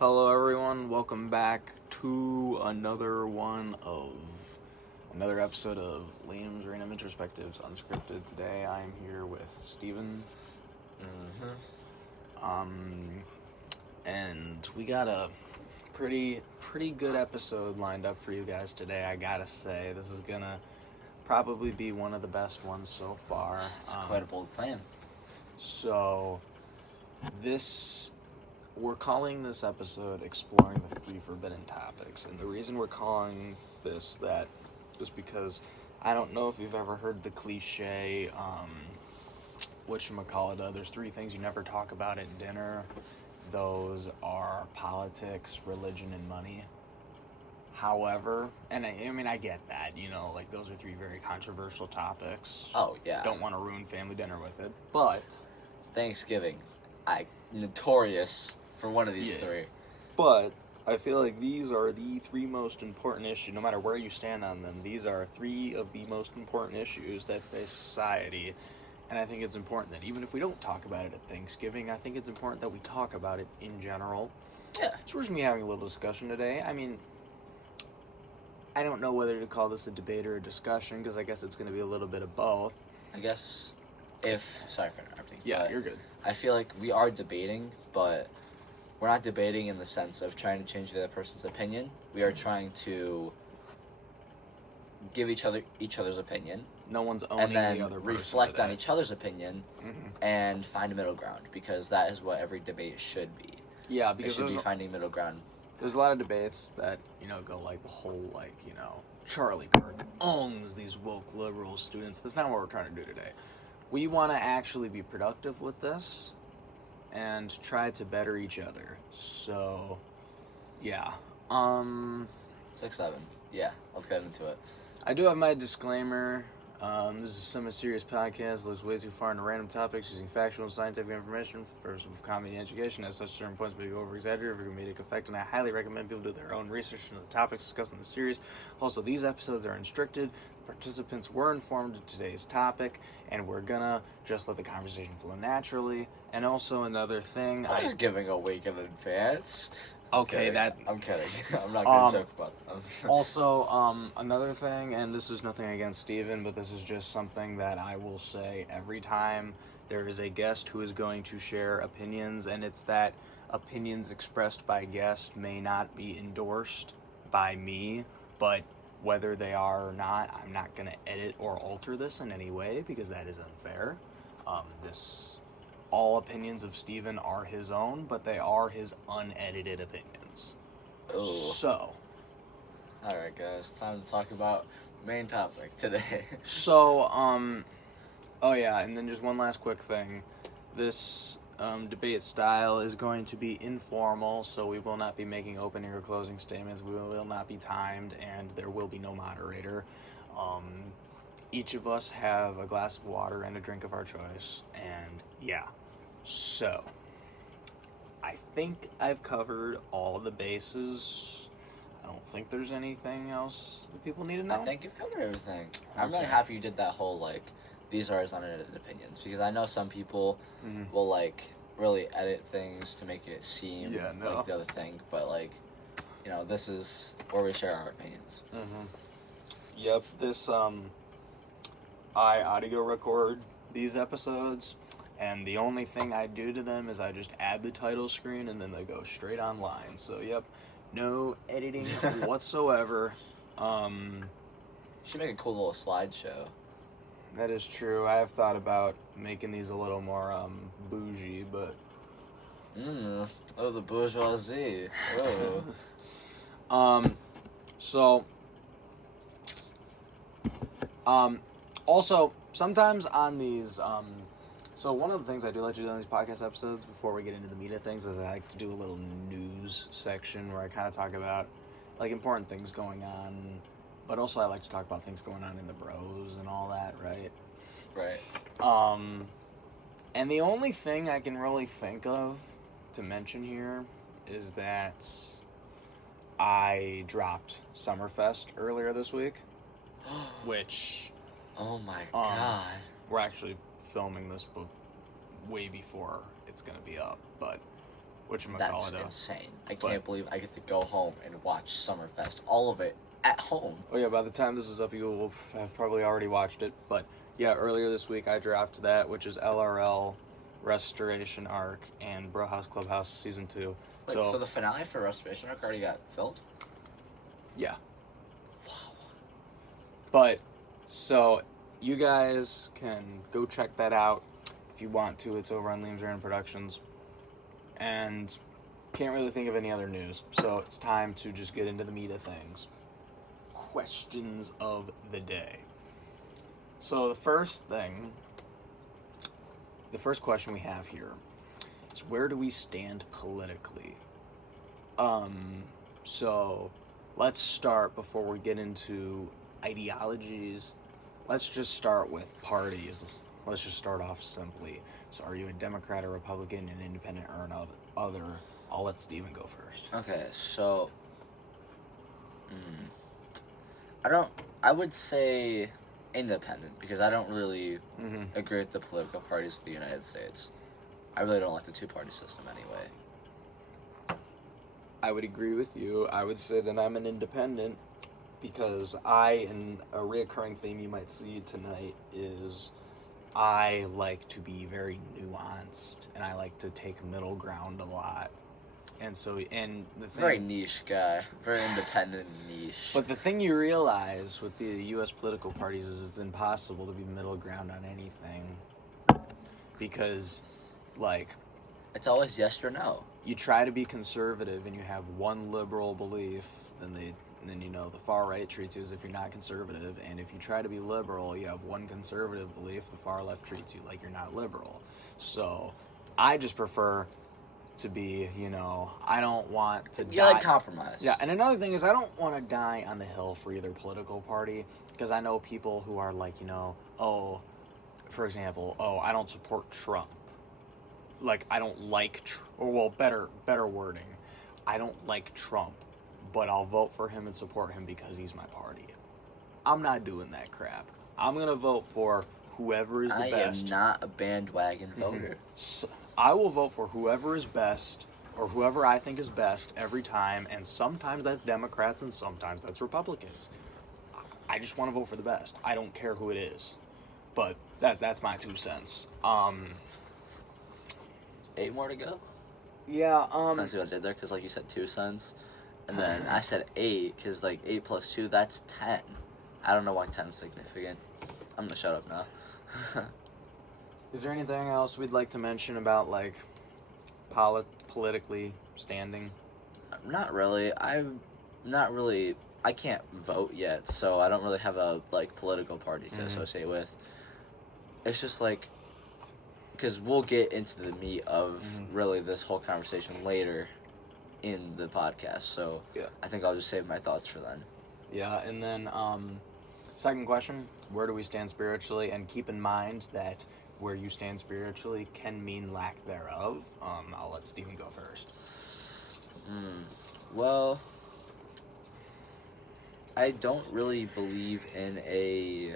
Hello everyone, welcome back to another episode of LIAMS, RANDOM INTROSPECTIVES, Unscripted. Today I'm here with Steven. And we got a pretty good episode lined up for you guys today, I gotta say. This is gonna probably be one of the best ones so far. It's quite a bold claim. So, we're calling this episode Exploring the Three Forbidden Topics, and the reason we're calling this that is because I don't know if you've ever heard the cliche, whatchamacallit, there's three things you never talk about at dinner. Those are politics, religion, and money. However, and I get that, like those are three very controversial topics. Oh, yeah. Don't want to ruin family dinner with it, but Thanksgiving, notorious for one of these three. But I feel like these are the three most important issues, no matter where you stand on them. These are three of the most important issues that face society. And I think it's important that even if we don't talk about it at Thanksgiving, I think it's important that we talk about it in general. Yeah. So we're just going to be having a little discussion today. I mean, I don't know whether to call this a debate or a discussion, because I guess it's going to be a little bit of both. I guess sorry for interrupting. Yeah, you're good. I feel like we are debating, but we're not debating in the sense of trying to change the other person's opinion. We are trying to give each other's opinion. No one's owning and then the other person reflect today on each other's opinion and find a middle ground, because that is what every debate should be. Yeah, It because should be finding middle ground. there's a lot of debates that, go like the whole, Charlie Kirk owns these woke liberal students. That's not what we're trying to do today. We want to actually be productive with this and try to better each other. So, yeah. 6-7. Yeah, let's get into it. I do have my disclaimer. This is a semi-serious podcast that looks way too far into random topics using factual and scientific information for the purpose of comedy and education. As such, certain points may be over-exaggerated or comedic effect, and I highly recommend people do their own research into the topics discussed in the series. Also, these episodes are unrestricted. Participants were informed of today's topic, and we're gonna just let the conversation flow naturally. And also, another thing... I'm just giving a week in advance. Okay, I'm kidding. I'm not going to joke about them. Also, another thing, and this is nothing against Steven, but this is just something that I will say every time there is a guest who is going to share opinions, and it's that opinions expressed by guest may not be endorsed by me, but whether they are or not, I'm not going to edit or alter this in any way, because that is unfair. All opinions of Steven are his own, but they are his unedited opinions. Ooh. So. Alright, guys, time to talk about main topic today. So, oh yeah, and then just one last quick thing. This debate style is going to be informal, so we will not be making opening or closing statements. We will not be timed, and there will be no moderator. Each of us have a glass of water and a drink of our choice, and yeah. So, I think I've covered all the bases. I don't think there's anything else that people need to know. I think you've covered everything. Okay. I'm really happy you did that whole, these are his unedited opinions, because I know some people will, really edit things to make it seem like the other thing, but, this is where we share our opinions. Yep, I audio record these episodes, and the only thing I do to them is I just add the title screen, and then they go straight online. So, yep, no editing whatsoever. Should make a cool little slideshow. That is true. I have thought about making these a little more bougie, but... Oh, the bourgeoisie. Oh. Also, sometimes on these, so one of the things I do like to do on these podcast episodes before we get into the meat of things is I like to do a little news section where I kind of talk about, important things going on, but also I like to talk about things going on in the bros and all that, right? Right. And the only thing I can really think of to mention here is that I dropped Summerfest earlier this week, which... Oh my god. We're actually filming this book way before it's going to be up, but That's insane. I can't believe I get to go home and watch Summerfest, all of it, at home. Oh yeah, by the time this is up, you will have probably already watched it. But yeah, earlier this week I dropped that, which is LRL, Restoration Arc, and Bro House Clubhouse Season 2. Wait, so the finale for Restoration Arc already got filmed? Yeah. Wow. But, so, you guys can go check that out if you want to. It's over on LIAMS Productions. And can't really think of any other news. So it's time to just get into the meat of things. Questions of the day. So the first question we have here is, where do we stand politically? So let's start, before we get into ideologies, let's just start with parties. Let's just start off simply. So are you a Democrat, or Republican, an independent, or an other? I'll let Steven go first. Okay, so I would say independent, because I don't really agree with the political parties of the United States. I really don't like the two-party system anyway. I would agree with you. I would say that I'm an independent, because and a reoccurring theme you might see tonight is, I like to be very nuanced, and I like to take middle ground a lot. And so, and the thing... Very niche guy. Very independent and niche. But the thing you realize with the U.S. political parties is it's impossible to be middle ground on anything. Because, like... It's always yes or no. You try to be conservative and you have one liberal belief, then the far right treats you as if you're not conservative, and if you try to be liberal, you have one conservative belief, the far left treats you like you're not liberal. So, I just prefer to be, I don't want to die. You like compromise. Yeah, and another thing is, I don't want to die on the hill for either political party, because I know people who are like, for example, I don't support Trump. Like, I don't like, better wording, I don't like Trump, but I'll vote for him and support him because he's my party. I'm not doing that crap. I'm going to vote for whoever is the best. I am not a bandwagon voter. So, I will vote for whoever is best, or whoever I think is best every time, and sometimes that's Democrats and sometimes that's Republicans. I just want to vote for the best. I don't care who it is. But that's my 2 cents. 8 more to go? Yeah, Can I see what I did there? Because, you said 2 cents. And then I said 8, because, 8 plus 2, that's 10. I don't know why 10 is significant. I'm going to shut up now. Is there anything else we'd like to mention about, politically standing? Not really. I can't vote yet, so I don't really have a, political party to associate with. It's just, because we'll get into the meat of really this whole conversation later in the podcast, so yeah. I think I'll just save my thoughts for then. Yeah, and then second question, where do we stand spiritually? And keep in mind that where you stand spiritually can mean lack thereof. I'll let Steven go first. Well, I don't really believe in a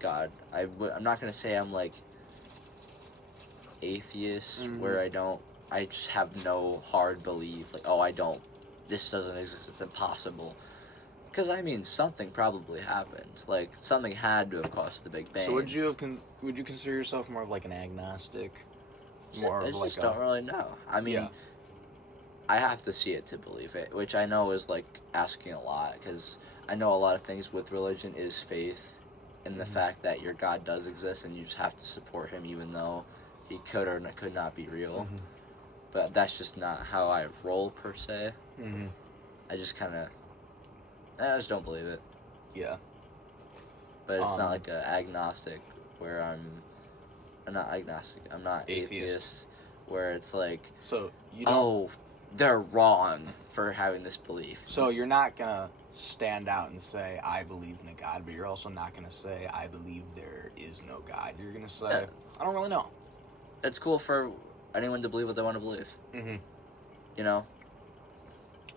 God. I'm not going to say I'm atheist, where I just have no hard belief, this doesn't exist, it's impossible. Because, something probably happened. Something had to have caused the Big Bang. So would you consider yourself more of an agnostic? I just don't really know. I have to see it to believe it, which I know is, asking a lot, because I know a lot of things with religion is faith, in the fact that your God does exist, and you just have to support him, even though he could or could not be real. But that's just not how I roll, per se. I just I just don't believe it. Yeah. But it's not like a agnostic, where I'm not agnostic, I'm not atheist, where it's so you don't, they're wrong for having this belief. So you're not gonna stand out and say, I believe in a God, but you're also not gonna say, I believe there is no God. You're gonna say, I don't really know. It's cool for anyone to believe what they want to believe.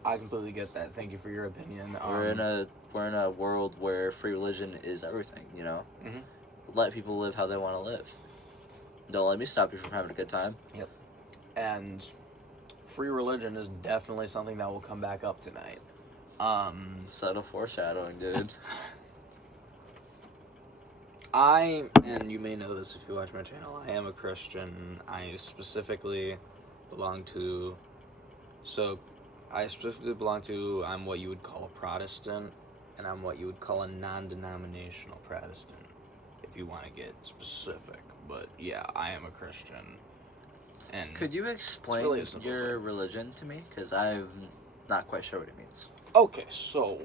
I completely get that. Thank you for your opinion. We're in a world where free religion is everything. Let people live how they want to live. Don't let me stop you from having a good time. Yep. And free religion is definitely something that will come back up tonight. Subtle foreshadowing, dude. And you may know this if you watch my channel, I am a Christian. I specifically belong to, I'm what you would call a Protestant, and I'm what you would call a non-denominational Protestant, if you want to get specific. But yeah, I am a Christian. And could you explain really your religion to me? Because I'm not quite sure what it means. Okay, so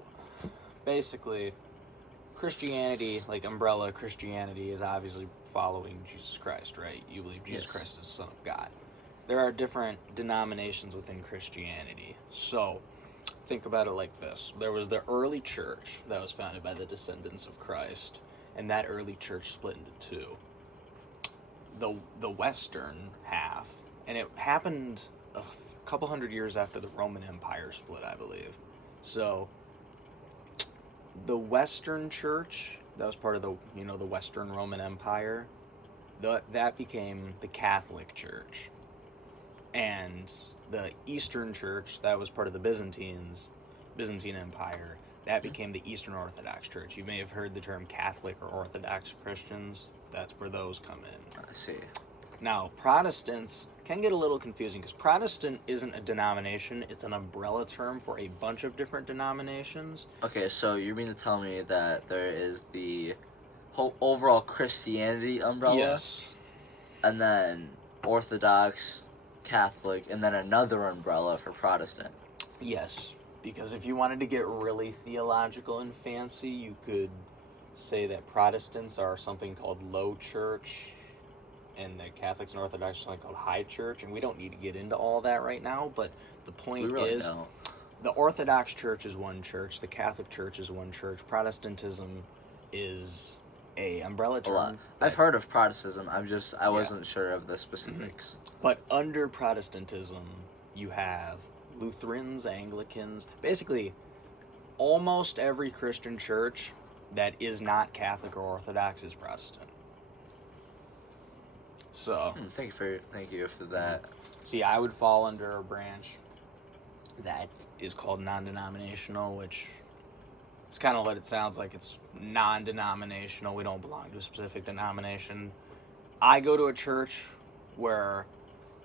basically, Christianity, like umbrella Christianity, is obviously following Jesus Christ, right? You believe Jesus Christ is the Son of God. There are different denominations within Christianity. So, think about it like this. There was the early church that was founded by the descendants of Christ, and that early church split into two. The Western half, and it happened a couple hundred years after the Roman Empire split, I believe. So, the Western Church, that was part of the the Western Roman Empire, that became the Catholic Church. And the Eastern Church, that was part of the Byzantine Empire, that became the Eastern Orthodox Church. You may have heard the term Catholic or Orthodox Christians. That's where those come in. I see. Now, Protestants can get a little confusing because Protestant isn't a denomination, it's an umbrella term for a bunch of different denominations. Okay, so you mean to tell me that there is the whole overall Christianity umbrella? Yes. And then Orthodox, Catholic, and then another umbrella for Protestant. Yes, because if you wanted to get really theological and fancy, you could say that Protestants are something called low church, and the Catholics and Orthodox are something called high church, and we don't need to get into all that right now, but the point is, the Orthodox Church is one church, the Catholic Church is one church, Protestantism is a umbrella term. A lot. I've heard of Protestantism, I wasn't sure of the specifics. But under Protestantism, you have Lutherans, Anglicans, basically almost every Christian church that is not Catholic or Orthodox is Protestant. So thank you for that. See, I would fall under a branch that is called non-denominational, which is kind of what it sounds like. It's non-denominational. We don't belong to a specific denomination. I go to a church where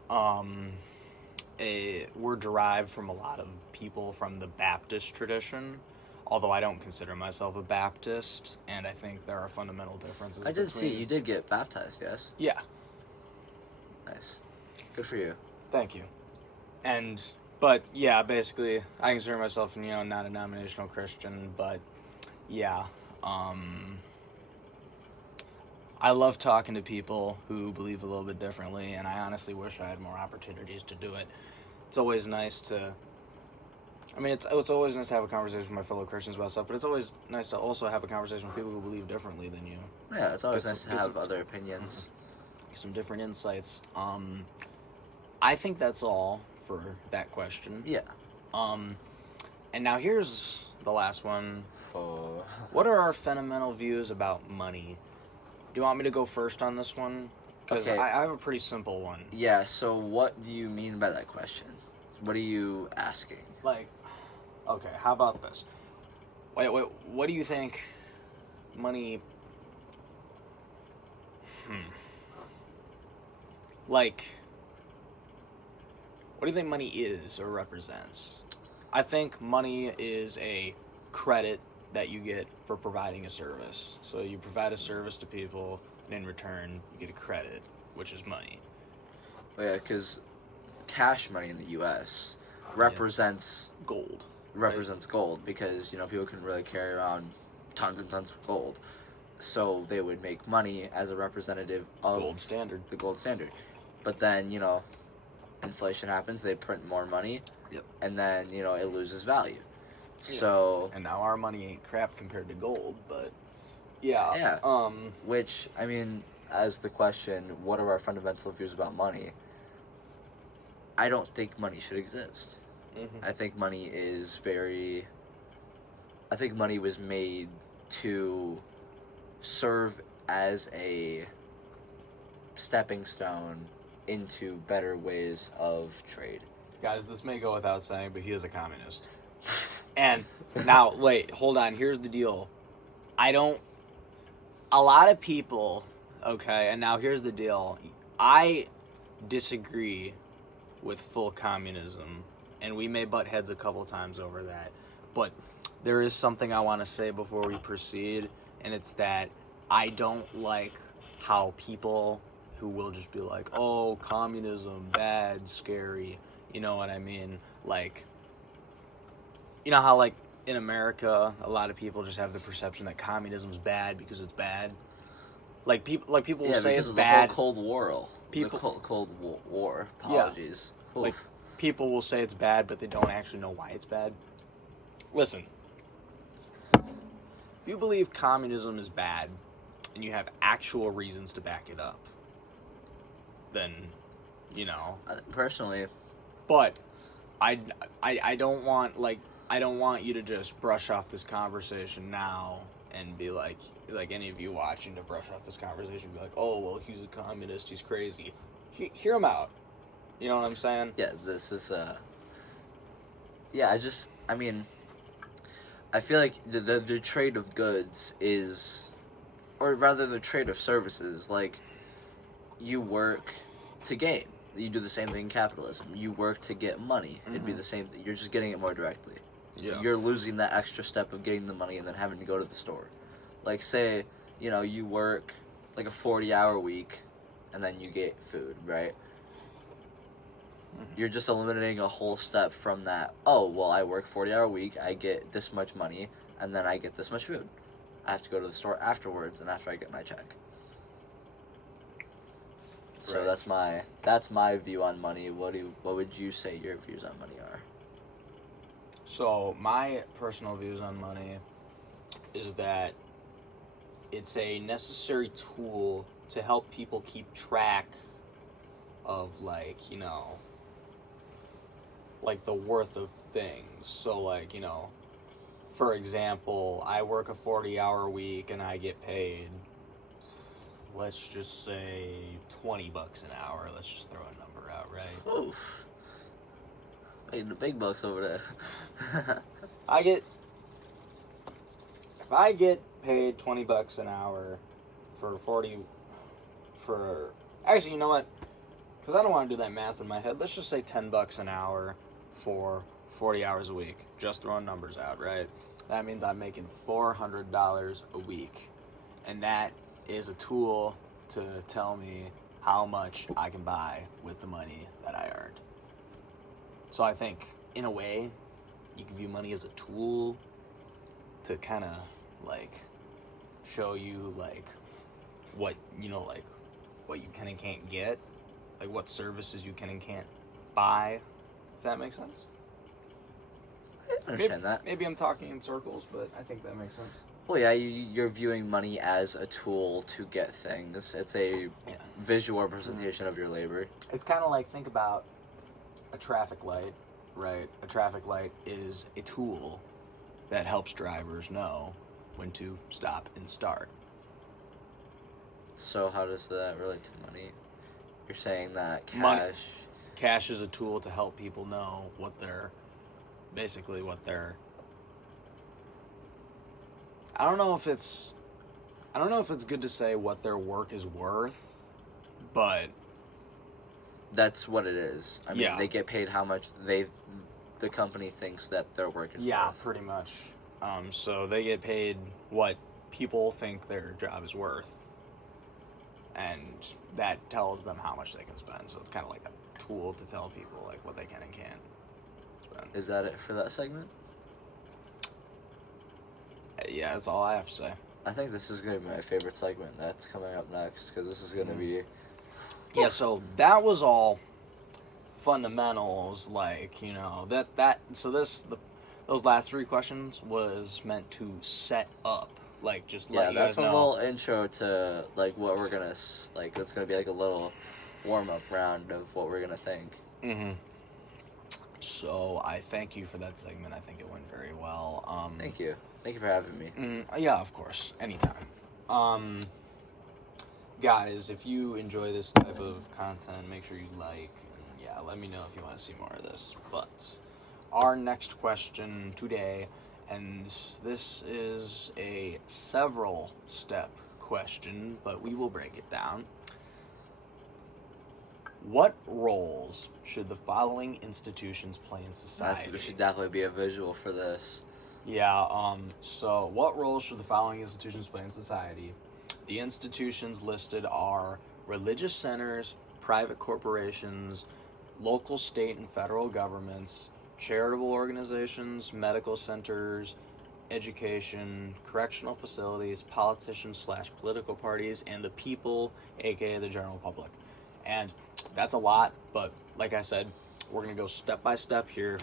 we're derived from a lot of people from the Baptist tradition, although I don't consider myself a Baptist, and I think there are fundamental differences. I did see you did get baptized, yes? Yeah. Nice. Good for you. Thank you. But yeah, basically, I consider myself, not a denominational Christian, but yeah, I love talking to people who believe a little bit differently, and I honestly wish I had more opportunities to do it. It's always nice to, it's always nice to have a conversation with my fellow Christians about stuff, but it's always nice to also have a conversation with people who believe differently than you. Yeah, it's always nice to have other opinions. Some different insights. I think that's all for that question. Yeah. And now here's the last one. Oh. What are our fundamental views about money? Do you want me to go first on this one? Because I have a pretty simple one. Yeah, so what do you mean by that question? What are you asking? Okay, how about this? Wait, what do you think money... what do you think money is or represents? I think money is a credit that you get for providing a service. So you provide a service to people, and in return, you get a credit, which is money. Well, yeah, because cash money in the U.S. represents gold. Represents gold because, people can really carry around tons and tons of gold. So they would make money as a representative of the gold standard. But then, inflation happens, they print more money. Yep. And then, it loses value. Yeah. So... And now our money ain't crap compared to gold, but... Yeah. Yeah. Which, as the question, what are our fundamental views about money? I don't think money should exist. Mm-hmm. I think money was made to serve as a stepping stone into better ways of trade. Guys, this may go without saying, but he is a communist. And now, wait, hold on. Here's the deal. A lot of people, okay, and now here's the deal. I disagree with full communism, and we may butt heads a couple times over that. But there is something I want to say before we proceed, and it's that I don't like how people who will just be like, oh, communism, bad, scary, you know what I mean? Like, you know how, like, in America, a lot of people just have the perception that communism's bad because it's bad. Like people will say it's bad. The whole Cold War. Cold War. Apologies. Yeah. Like people will say it's bad, but they don't actually know why it's bad. Listen, if you believe communism is bad, and you have actual reasons to back it up, then, you know. Personally. But I don't want you to just brush off this conversation now and be like any of you watching to brush off this conversation, be like, oh, well, he's a communist, he's crazy. Hear him out. You know what I'm saying? Yeah, this is, I feel like the trade of goods is, or rather the trade of services, like, you work to gain. You do the same thing in capitalism. You work to get money. Mm-hmm. It'd be the same thing. You're just getting it more directly. Yeah. You're losing that extra step of getting the money and then having to go to the store. Like, say, you know, you work like a 40-hour week and then you get food, right? Mm-hmm. You're just eliminating a whole step from that. Oh, well, I work 40-hour week, I get this much money, and then I get this much food. I have to go to the store afterwards and after I get my check. So right. that's my view on money. What would you say your views on money are? So my personal views on money is that it's a necessary tool to help people keep track of, like, you know, like the worth of things. So, like, you know, for example, I work a 40-hour week and I get paid, let's just say $20 an hour. Let's just throw a number out, right? Oof. Making the big bucks over there. If I get paid $20 an hour actually, you know what? Because I don't want to do that math in my head. Let's just say $10 an hour for 40 hours a week. Just throwing numbers out, right? That means I'm making $400 a week. And that is a tool to tell me how much I can buy with the money that I earned. So I think, in a way, you can view money as a tool to kind of, like, show you, like, what, you know, like, what you can and can't get. Like, what services you can and can't buy, if that makes sense. I understand that. Maybe I'm talking in circles, but I think that makes sense. Well, yeah, you're viewing money as a tool to get things. It's a visual representation of your labor. It's kind of like, think about a traffic light, right? A traffic light is a tool that helps drivers know when to stop and start. So how does that relate to money? You're saying that cash is a tool to help people know what they're I don't know if it's good to say what their work is worth, but that's what it is. I mean, they get paid how much the company thinks that their work is worth. Yeah, pretty much. So they get paid what people think their job is worth, and that tells them how much they can spend. So it's kind of like a tool to tell people, like, what they can and can't spend. Is that it for that segment? Yeah, that's all I have to say. I think this is going to be my favorite segment. That's coming up next, because this is going to be... Yeah, so that was all fundamentals, like, you know, those last three questions was meant to set up, like, just let you guys know. Yeah, that's a little intro to, like, what we're going to, like, it's going to be like a little warm-up round of what we're going to think. Mm-hmm. So I thank you for that segment. I think it went very well. Thank you. Thank you for having me. Yeah, of course. Anytime. guys, if you enjoy this type of content, make sure you like, and yeah, let me know if you want to see more of this. But our next question today, and this is a several step question, but we will break it down. What roles should the following institutions play in society? I think there should definitely be a visual for this. Yeah, so what roles should the following institutions play in society? The institutions listed are religious centers, private corporations, local, state, and federal governments, charitable organizations, medical centers, education, correctional facilities, politicians/political parties, and the people, aka the general public. And that's a lot, but like I said, we're going to go step by step here,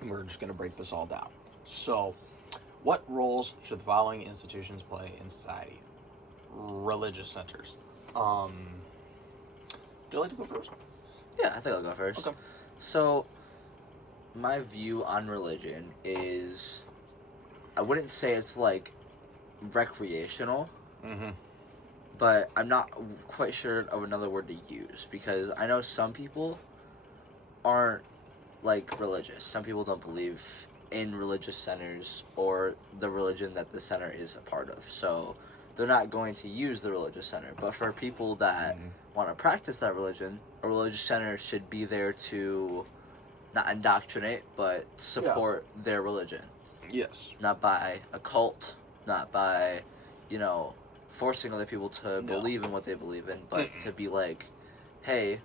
and we're just going to break this all down. So, what roles should the following institutions play in society? Religious centers. Would you like to go first? Yeah, I think I'll go first. Okay. So, my view on religion is, I wouldn't say it's like recreational, but I'm not quite sure of another word to use, because I know some people aren't like religious. Some people don't believe in religious centers or the religion that the center is a part of, so they're not going to use the religious center. But for people that want to practice that religion, a religious center should be there to not indoctrinate, but support their religion. Yes. Not by a cult, not by, forcing other people to believe in what they believe in, but to be like, hey,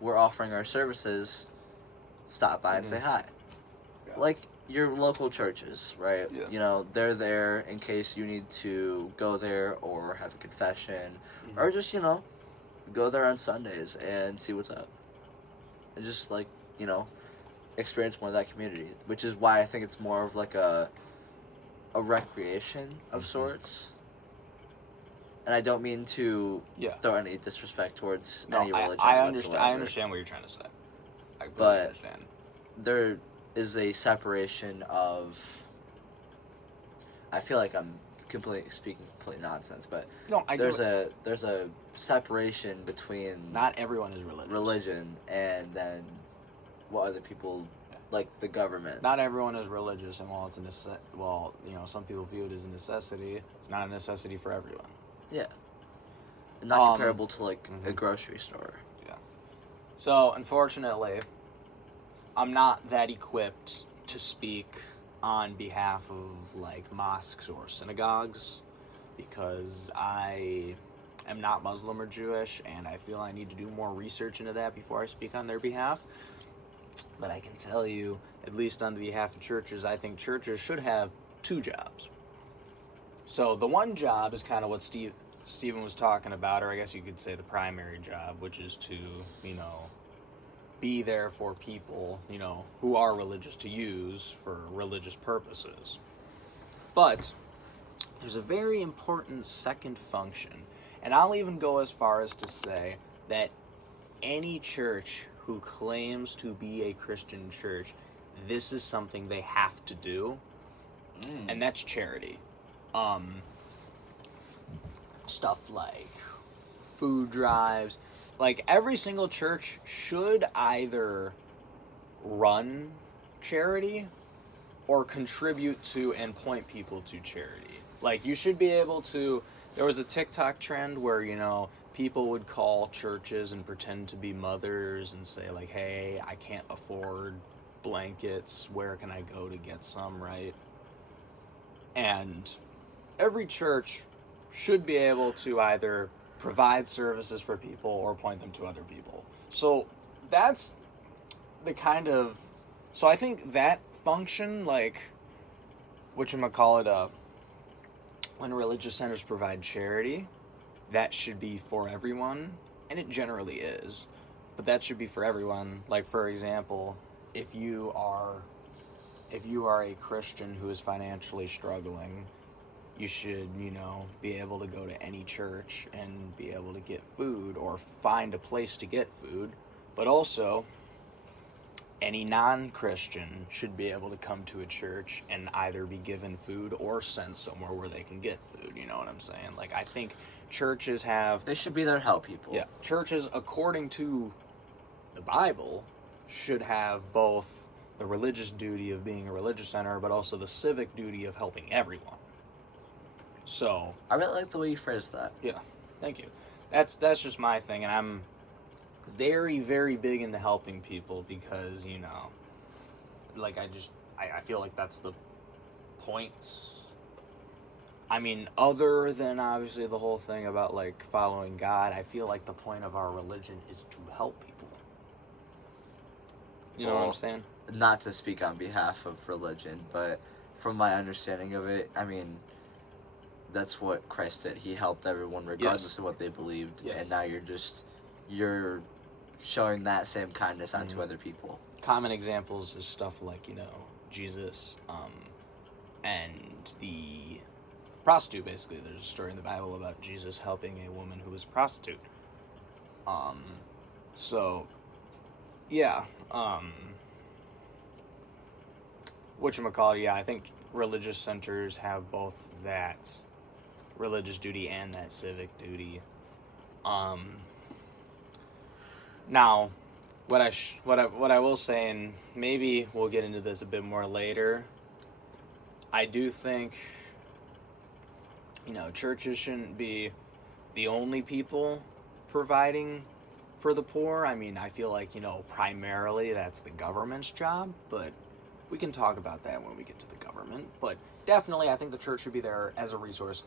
we're offering our services, stop by and say hi. Yeah. Like your local churches, right? Yeah. They're there in case you need to go there or have a confession, or just, go there on Sundays and see what's up. And just, experience more of that community, which is why I think it's more of like a recreation of sorts. And I don't mean to throw any disrespect towards any religion whatsoever. I understand what you're trying to say. I really understand. There is a separation of... I feel like I'm speaking complete nonsense, but there's a separation between... Not everyone is religious. Religion and then what other people... like the government. Not everyone is religious, and while it's some people view it as a necessity, it's not a necessity for everyone. Yeah. Not comparable to, a grocery store. Yeah. So, unfortunately, I'm not that equipped to speak on behalf of, mosques or synagogues, because I am not Muslim or Jewish, and I feel I need to do more research into that before I speak on their behalf. But I can tell you, at least on the behalf of churches, I think churches should have two jobs. So the one job is kind of what Stephen was talking about, or I guess you could say the primary job, which is to, be there for people, who are religious to use for religious purposes. But there's a very important second function, and I'll even go as far as to say that any church who claims to be a Christian church, this is something they have to do, and that's charity. Stuff like food drives. Every single church should either run charity or contribute to and point people to charity. You should be able to... There was a TikTok trend where, people would call churches and pretend to be mothers and say, hey, I can't afford blankets. Where can I go to get some, right? And every church should be able to either provide services for people or point them to other people. So that's the kind of... So I think that function, whatchamacallit, when religious centers provide charity, that should be for everyone, and it generally is, but that should be for everyone. For example, if you are a Christian who is financially struggling, you should, be able to go to any church and be able to get food or find a place to get food. But also, any non-Christian should be able to come to a church and either be given food or sent somewhere where they can get food. You know what I'm saying? I think churches have... They should be there to help people. Yeah. Churches, according to the Bible, should have both the religious duty of being a religious center, but also the civic duty of helping everyone. So... I really like the way you phrased that. Yeah. Thank you. That's just my thing, and I'm very, very big into helping people because, you know, like, I feel like that's the point. I mean, other than obviously the whole thing about, like, following God, I feel like the point of our religion is to help people. You know what I'm saying? Not to speak on behalf of religion, but from my understanding of it, I mean, that's what Christ did. He helped everyone regardless of what they believed. Yes. And now you're showing that same kindness onto other people. Common examples is stuff like, you know, Jesus, and the prostitute, basically. There's a story in the Bible about Jesus helping a woman who was a prostitute. So, yeah, whatchamacallit, yeah, I think religious centers have both that religious duty and that civic duty. Now, what I will say, and maybe we'll get into this a bit more later, I do think, you know, churches shouldn't be the only people providing for the poor. I mean, I feel like, you know, primarily that's the government's job, but we can talk about that when we get to the government. But definitely, I think the church should be there as a resource,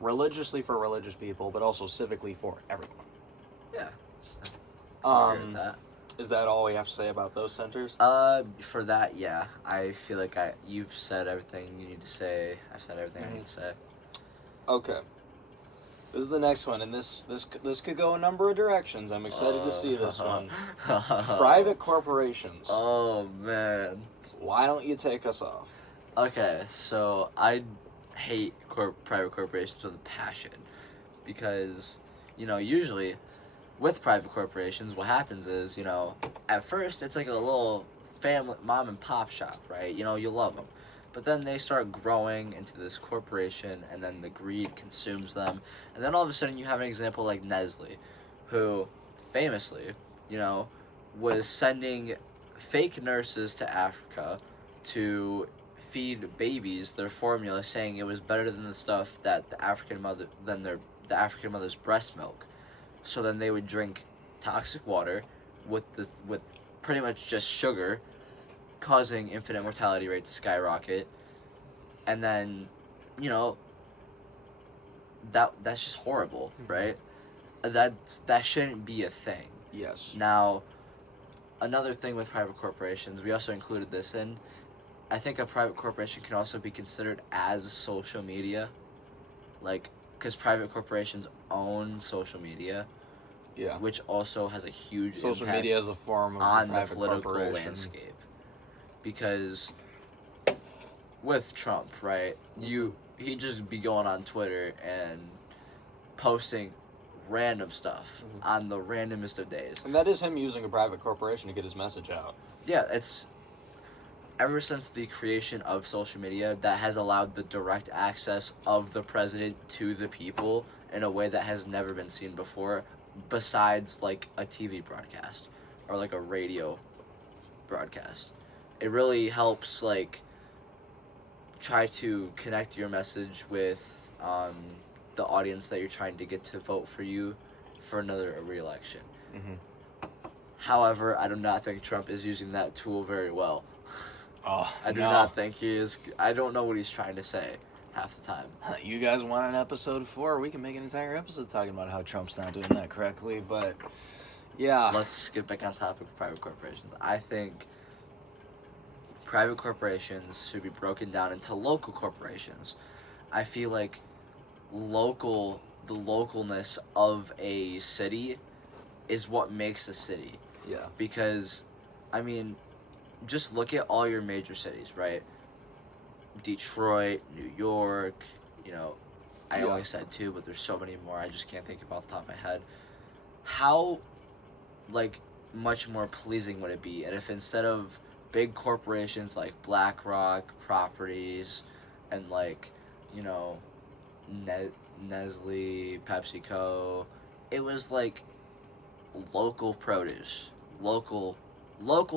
religiously for religious people, but also civically for everyone. Yeah. I agree with that. Is that all we have to say about those centers? For that, yeah. I feel like you've said everything you need to say. I've said everything I need to say. Okay. This is the next one, and this could go a number of directions. I'm excited to see this one. Private corporations. Oh, man. Why don't you take us off? Okay, so I hate private corporations with a passion because, you know, usually with private corporations, what happens is, you know, at first it's like a little family mom and pop shop, right? You know, you love them. But then they start growing into this corporation, and then the greed consumes them. And then all of a sudden you have an example like Nestle, who famously, you know, was sending fake nurses to Africa to feed babies their formula, saying it was better than the stuff that the African mother's breast milk. So then they would drink toxic water with pretty much just sugar, causing infant mortality rate to skyrocket. And then, you know, that's just horrible, right? That shouldn't be a thing. Yes. Now, another thing with private corporations, we also included this in, I think a private corporation can also be considered as social media, like, because private corporations own social media, yeah, which also has a huge social impact media as a form of on the political landscape. Because with Trump, right, he just be going on Twitter and posting random stuff on the randomest of days. And that is him using a private corporation to get his message out. Yeah, it's ever since the creation of social media that has allowed the direct access of the president to the people in a way that has never been seen before, besides like a TV broadcast or like a radio broadcast. It really helps like try to connect your message with the audience that you're trying to get to vote for you for another re-election. However, I do not think Trump is using that tool very well. I do not think he is. I don't know what he's trying to say half the time. You guys want an episode 4? We can make an entire episode talking about how Trump's not doing that correctly, but yeah. Let's get back on topic of private corporations. I think private corporations should be broken down into local corporations. I feel like the localness of a city is what makes a city. Yeah. Because, I mean, just look at all your major cities, right? Detroit, New York, you know, I only said 2, but there's so many more I just can't think of off the top of my head. How, like, much more pleasing would it be? And if instead of big corporations like BlackRock, Properties, and like, you know, Nestle, PepsiCo. It was like local produce, local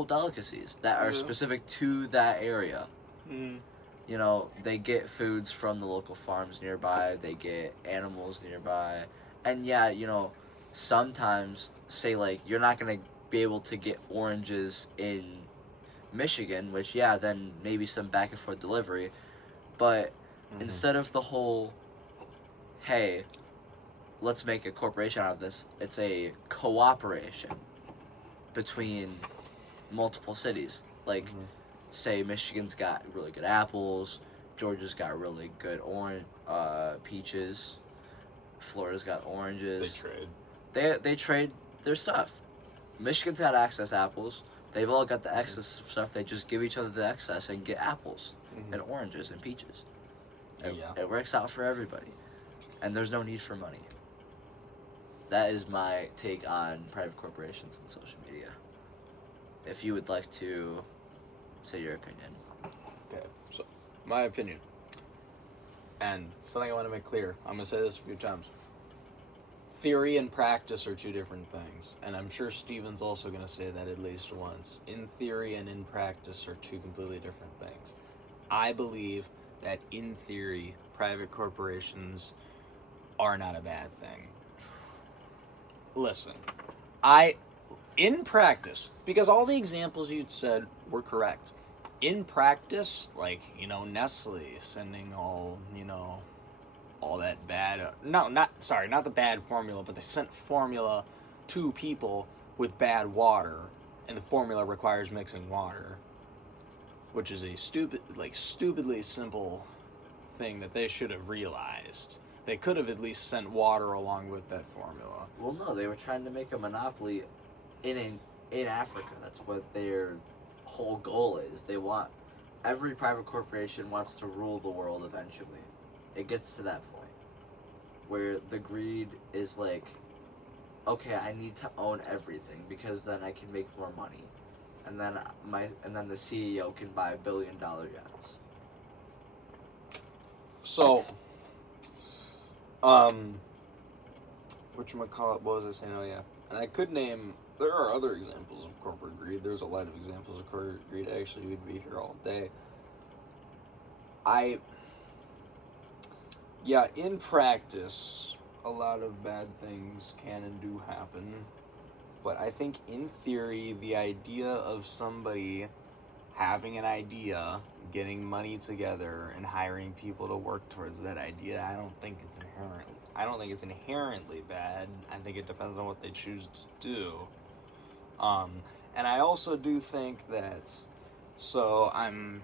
delicacies that are specific to that area. Mm. You know, they get foods from the local farms nearby, they get animals nearby. And yeah, you know, sometimes, say, like, you're not going to be able to get oranges in Michigan, which, yeah, then maybe some back and forth delivery. But instead of the whole, hey, let's make a corporation out of this, it's a cooperation between multiple cities. Like, say Michigan's got really good apples, Georgia's got really good peaches, Florida's got oranges. They trade their stuff. Michigan's got excess apples. They've all got the excess stuff. They just give each other the excess and get apples and oranges and peaches. It works out for everybody. And there's no need for money. That is my take on private corporations and social media. If you would like to say your opinion. Okay, so my opinion. And something I want to make clear. I'm going to say this a few times. Theory and practice are two different things. And I'm sure Steven's also going to say that at least once. In theory and in practice are two completely different things. I believe that in theory, private corporations are not a bad thing. Listen, in practice, because all the examples you said were correct. In practice, like, you know, Nestle sending all that bad, not the bad formula, but they sent formula to people with bad water, and the formula requires mixing water, which is a stupidly simple thing that they should have realized. They could have at least sent water along with that formula. Well, no, they were trying to make a monopoly in Africa. That's what their whole goal is. Every private corporation wants to rule the world eventually. It gets to that point where the greed is like, okay, I need to own everything because then I can make more money, and then the CEO can buy $1 billion yachts. So, whatchamacallit, what was I saying? Oh, yeah. And I could name, there are other examples of corporate greed. There's a lot of examples of corporate greed. Actually, we'd be here all day. In practice, a lot of bad things can and do happen. But I think in theory, the idea of somebody having an idea, getting money together, and hiring people to work towards that idea, I don't think it's inherently bad. I think it depends on what they choose to do. And I also do think that,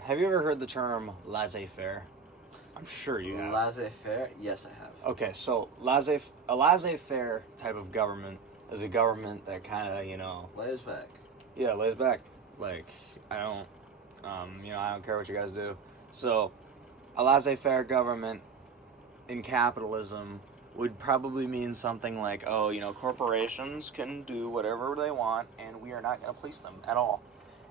have you ever heard the term laissez-faire? I'm sure you have. Laissez-faire? Yes, I have. Okay, so a laissez-faire type of government is a government that kind of, lays back. Yeah, lays back. Like, I don't care what you guys do. So, a laissez-faire government in capitalism would probably mean something like, corporations can do whatever they want, and we are not going to police them at all.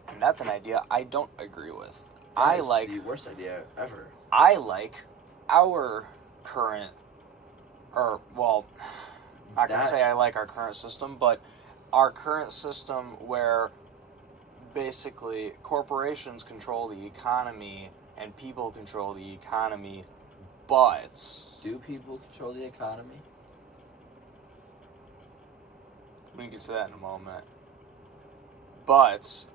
And that's an idea I don't agree with. That is the worst idea ever. I like our current, not going to say I like our current system, but our current system where basically corporations control the economy and people control the economy, but... Do people control the economy? We can get to that in a moment. But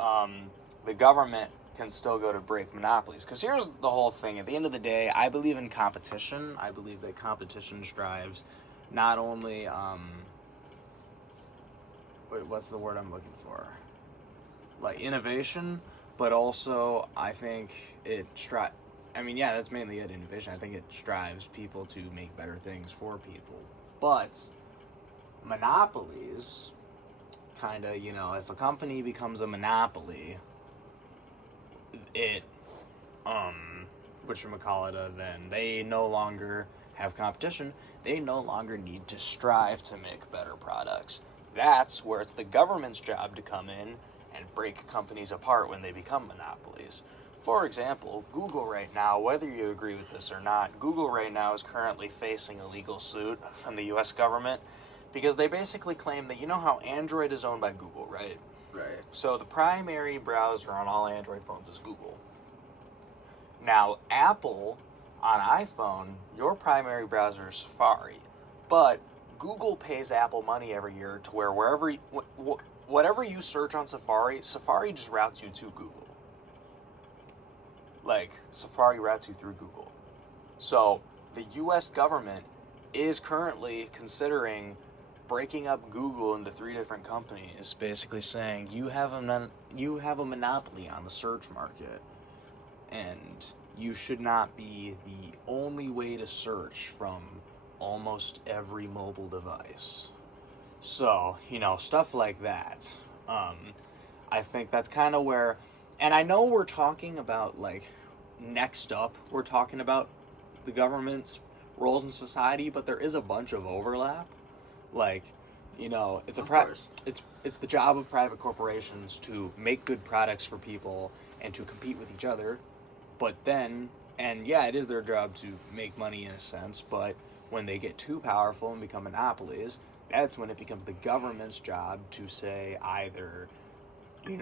the government can still go to break monopolies. Because here's the whole thing. At the end of the day, I believe in competition. I believe that competition drives not only... what's the word I'm looking for? Like innovation, but also I think it that's mainly it, innovation. I think it strives people to make better things for people. But monopolies, kind of, if a company becomes a monopoly, then they no longer have competition. They no longer need to strive to make better products. That's where it's the government's job to come in and break companies apart when they become monopolies. For example, Google right now, whether you agree with this or not, Google right now is currently facing a legal suit from the US government because they basically claim that, you know how Android is owned by Google, right? Right. So the primary browser on all Android phones is Google. Now, Apple, on iPhone, your primary browser is Safari. But Google pays Apple money every year to where whatever you search on Safari, Safari just routes you to Google. Like, Safari routes you through Google. So, the US government is currently considering breaking up Google into 3 different companies, basically saying you have a monopoly on the search market, and you should not be the only way to search from almost every mobile device. So, stuff like that. I think that's kind of where, and I know we're talking about, like, next up, we're talking about the government's roles in society, but there is a bunch of overlap. Like, it's it's the job of private corporations to make good products for people and to compete with each other. But then, and yeah, it is their job to make money in a sense, but when they get too powerful and become monopolies, that's when it becomes the government's job to say either you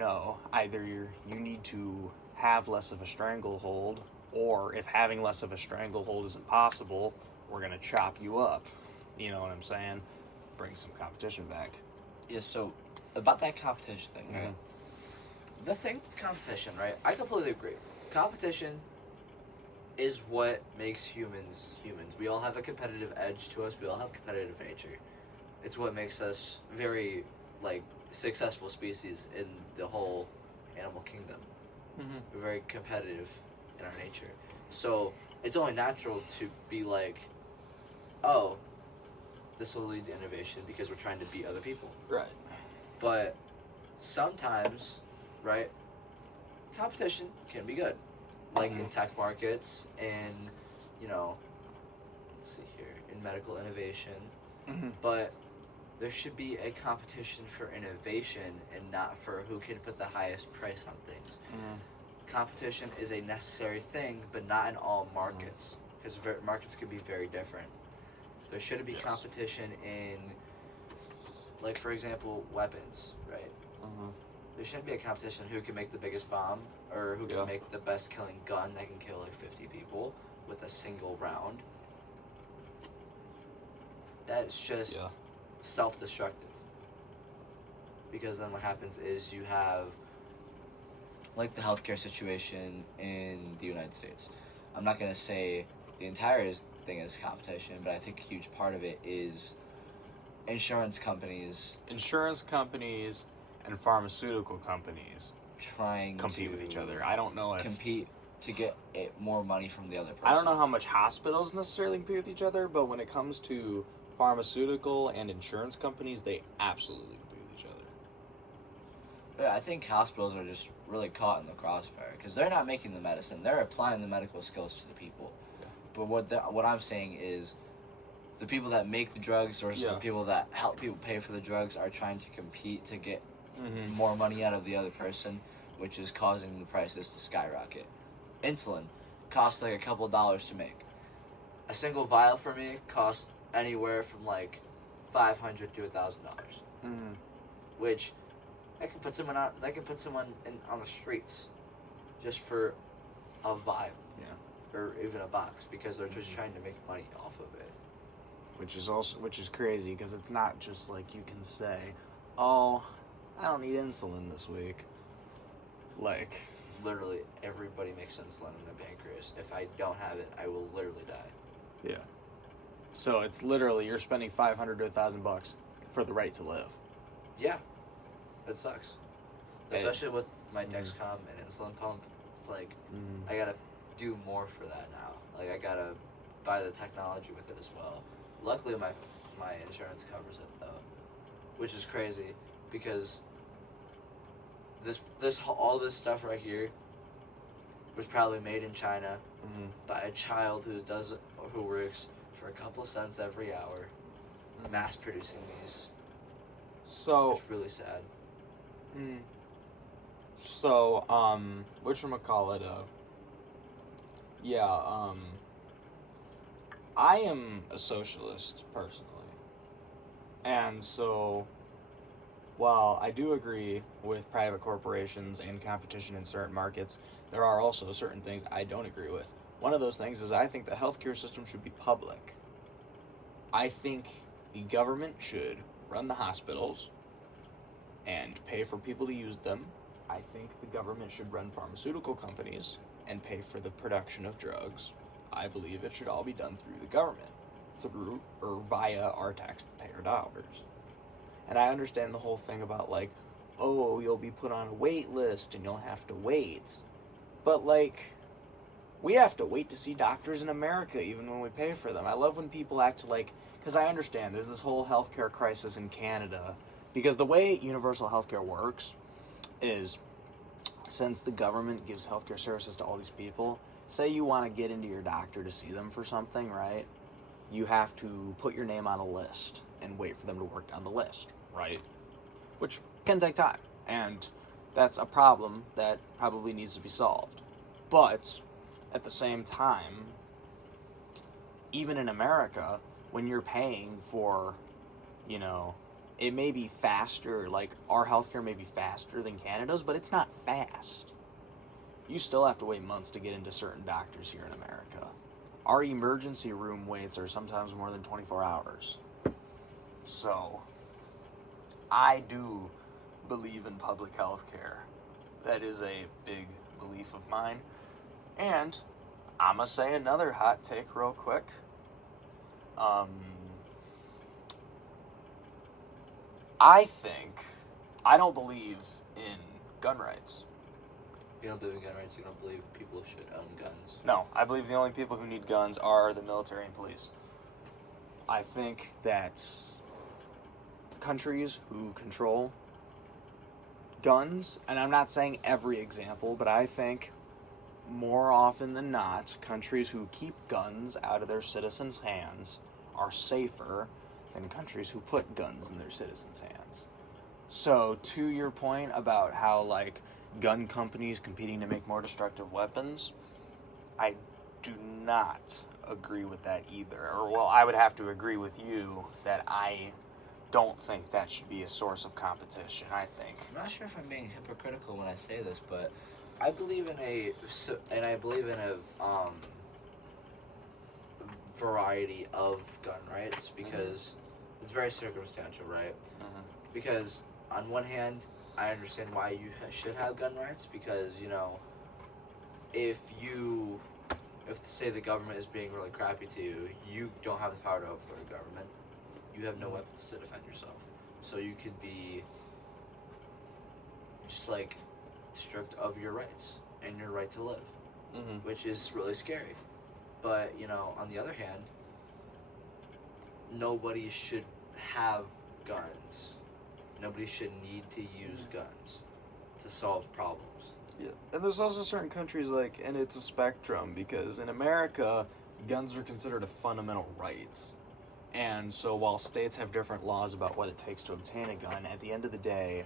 need to have less of a stranglehold, or if having less of a stranglehold isn't possible, we're going to chop you up. You know what I'm saying? Bring some competition back. Yeah, so about that competition thing, right? The thing with competition, right? I completely agree. Competition is what makes humans humans. We all have a competitive edge to us. We all have competitive nature. It's what makes us very, successful species in the whole animal kingdom. Mm-hmm. We're very competitive in our nature. So it's only natural to be like, oh, this will lead to innovation because we're trying to beat other people. Right. But sometimes, right, competition can be good. Like in tech markets and, let's see here, in medical innovation. Mm-hmm. But there should be a competition for innovation and not for who can put the highest price on things. Mm-hmm. Competition is a necessary thing, but not in all markets, because markets can be very different. There shouldn't be competition in, for example, weapons, right? Mm-hmm. There shouldn't be a competition who can make the biggest bomb or who can make the best killing gun that can kill 50 people with a single round. That's just self-destructive. Because then what happens is you have the healthcare situation in the United States. I'm not going to say the entire thing is competition, but I think a huge part of it is insurance companies and pharmaceutical companies trying to compete with each other. I don't know if compete to get more money from the other person. I don't know how much hospitals necessarily compete with each other, but when it comes to pharmaceutical and insurance companies, they absolutely compete with each other. Yeah, I think hospitals are just really caught in the crossfire because they're not making the medicine; they're applying the medical skills to the people. Yeah. But what I'm saying is, the people that make the drugs versus the people that help people pay for the drugs are trying to compete to get more money out of the other person, which is causing the prices to skyrocket. Insulin costs a couple $1 to make. A single vial for me costs anywhere from $500 to $1,000, which that can put someone on the streets just for a vial, or even a box, because they're just trying to make money off of it. Which is crazy because it's not just you can say, oh, I don't need insulin this week. Literally everybody makes insulin in their pancreas. If I don't have it, I will literally die. Yeah. So it's literally you're spending $500 to $1,000 for the right to live. Yeah, it sucks. Especially with my Dexcom and insulin pump. It's I gotta do more for that now. I gotta buy the technology with it as well. Luckily, my insurance covers it though, which is crazy because all this stuff right here was probably made in China by a child who works for a couple cents every hour, mass producing these. So it's really sad. So, whatchamacallit, I am a socialist, personally. And so, while I do agree with private corporations and competition in certain markets, there are also certain things I don't agree with. One of those things is I think the healthcare system should be public. I think the government should run the hospitals and pay for people to use them. I think the government should run pharmaceutical companies and pay for the production of drugs. I believe it should all be done through the government, through or via our taxpayer dollars. And I understand the whole thing about like, oh, you'll be put on a wait list and you'll have to wait. But like, we have to wait to see doctors in America even when we pay for them. I love when people act like, because I understand there's this whole healthcare crisis in Canada, because the way universal healthcare works is, since the government gives healthcare services to all these people, say you want to get into your doctor to see them for something, right? You have to put your name on a list and wait for them to work down the list, right? Which can take time, and that's a problem that probably needs to be solved. But at the same time, even in America, when you're paying for, it may be faster, like our healthcare may be faster than Canada's, but it's not fast. You still have to wait months to get into certain doctors here in America. Our emergency room waits are sometimes more than 24 hours. So, I do believe in public health care. That is a big belief of mine. And I'm going to say another hot take real quick. I don't believe in gun rights. You don't believe in gun rights? You don't believe people should own guns? No, I believe the only people who need guns are the military and police. I think that countries who control guns, and I'm not saying every example, but I think more often than not, countries who keep guns out of their citizens' hands are safer than countries who put guns in their citizens' hands. So, to your point about how, like, gun companies competing to make more destructive weapons, I do not agree with that either. Or, well, I would have to agree with you that I don't think that should be a source of competition, I think. I'm not sure if I'm being hypocritical when I say this, but I believe in a variety of gun rights because it's very circumstantial, right? Because on one hand, I understand why you should have gun rights because, if say the government is being really crappy to you, you don't have the power to overthrow the government. You have no weapons to defend yourself. So you could be just like stripped of your rights and your right to live, which is really scary. But, on the other hand, nobody should have guns. Nobody should need to use guns to solve problems. Yeah, and there's also certain countries, and it's a spectrum, because in America, guns are considered a fundamental right. And so while states have different laws about what it takes to obtain a gun, at the end of the day,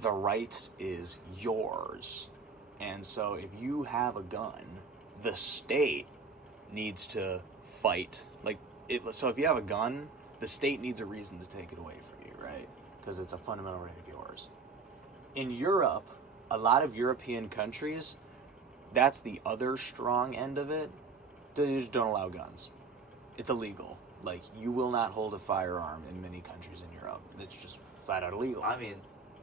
the right is yours. And so if you have a gun, the state needs to fight. So if you have a gun, the state needs a reason to take it away from you, right? Because it's a fundamental right of yours. In Europe, a lot of European countries, that's the other strong end of it. They just don't allow guns. It's illegal. You will not hold a firearm in many countries in Europe. It's just flat out illegal. I mean,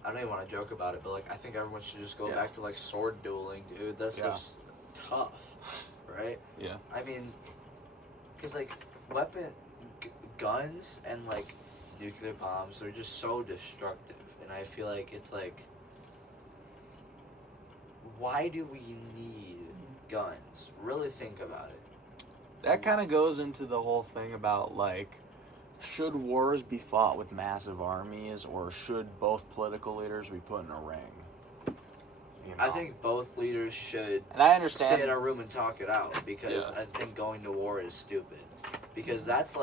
I don't even want to joke about it, but, I think everyone should just go back to, sword dueling, dude. That stuff's tough, right? Yeah. I mean, because, guns and, nuclear bombs are just so destructive. And I feel like it's, why do we need guns? Really think about it. That kind of goes into the whole thing about, should wars be fought with massive armies, or should both political leaders be put in a ring? I think both leaders should and I understand. Sit in a room and talk it out, because I think going to war is stupid. Because that's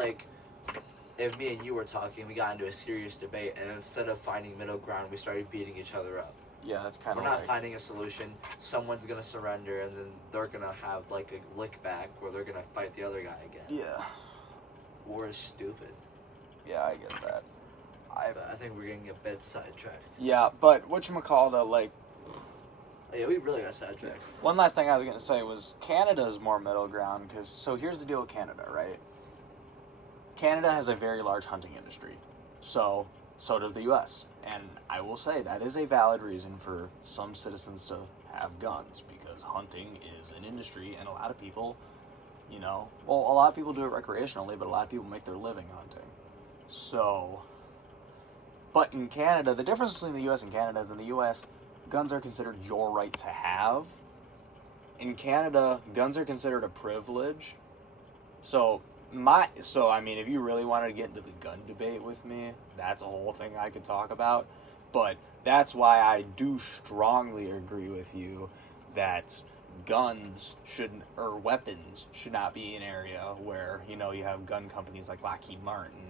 if me and you were talking, we got into a serious debate, and instead of finding middle ground, we started beating each other up. Yeah, that's kind of We're not finding a solution. Someone's going to surrender, and then they're going to have, like, a lick back where they're going to fight the other guy again. Yeah. War is stupid. Yeah, I get that. But I think we're getting a bit sidetracked. Yeah, but whatchamacallit, like... Oh, yeah, we really got sidetracked. One last thing I was going to say was Canada's more middle ground, because... So here's the deal with Canada, right? Canada has a very large hunting industry. So does the U.S., and I will say that is a valid reason for some citizens to have guns, because hunting is an industry, and a lot of people, a lot of people do it recreationally, but a lot of people make their living hunting. So, but in Canada, the difference between the U.S. and Canada is in the U.S., guns are considered your right to have. In Canada, guns are considered a privilege. So, if you really wanted to get into the gun debate with me, that's a whole thing I could talk about. But that's why I do strongly agree with you that weapons should not be an area where, you have gun companies like Lockheed Martin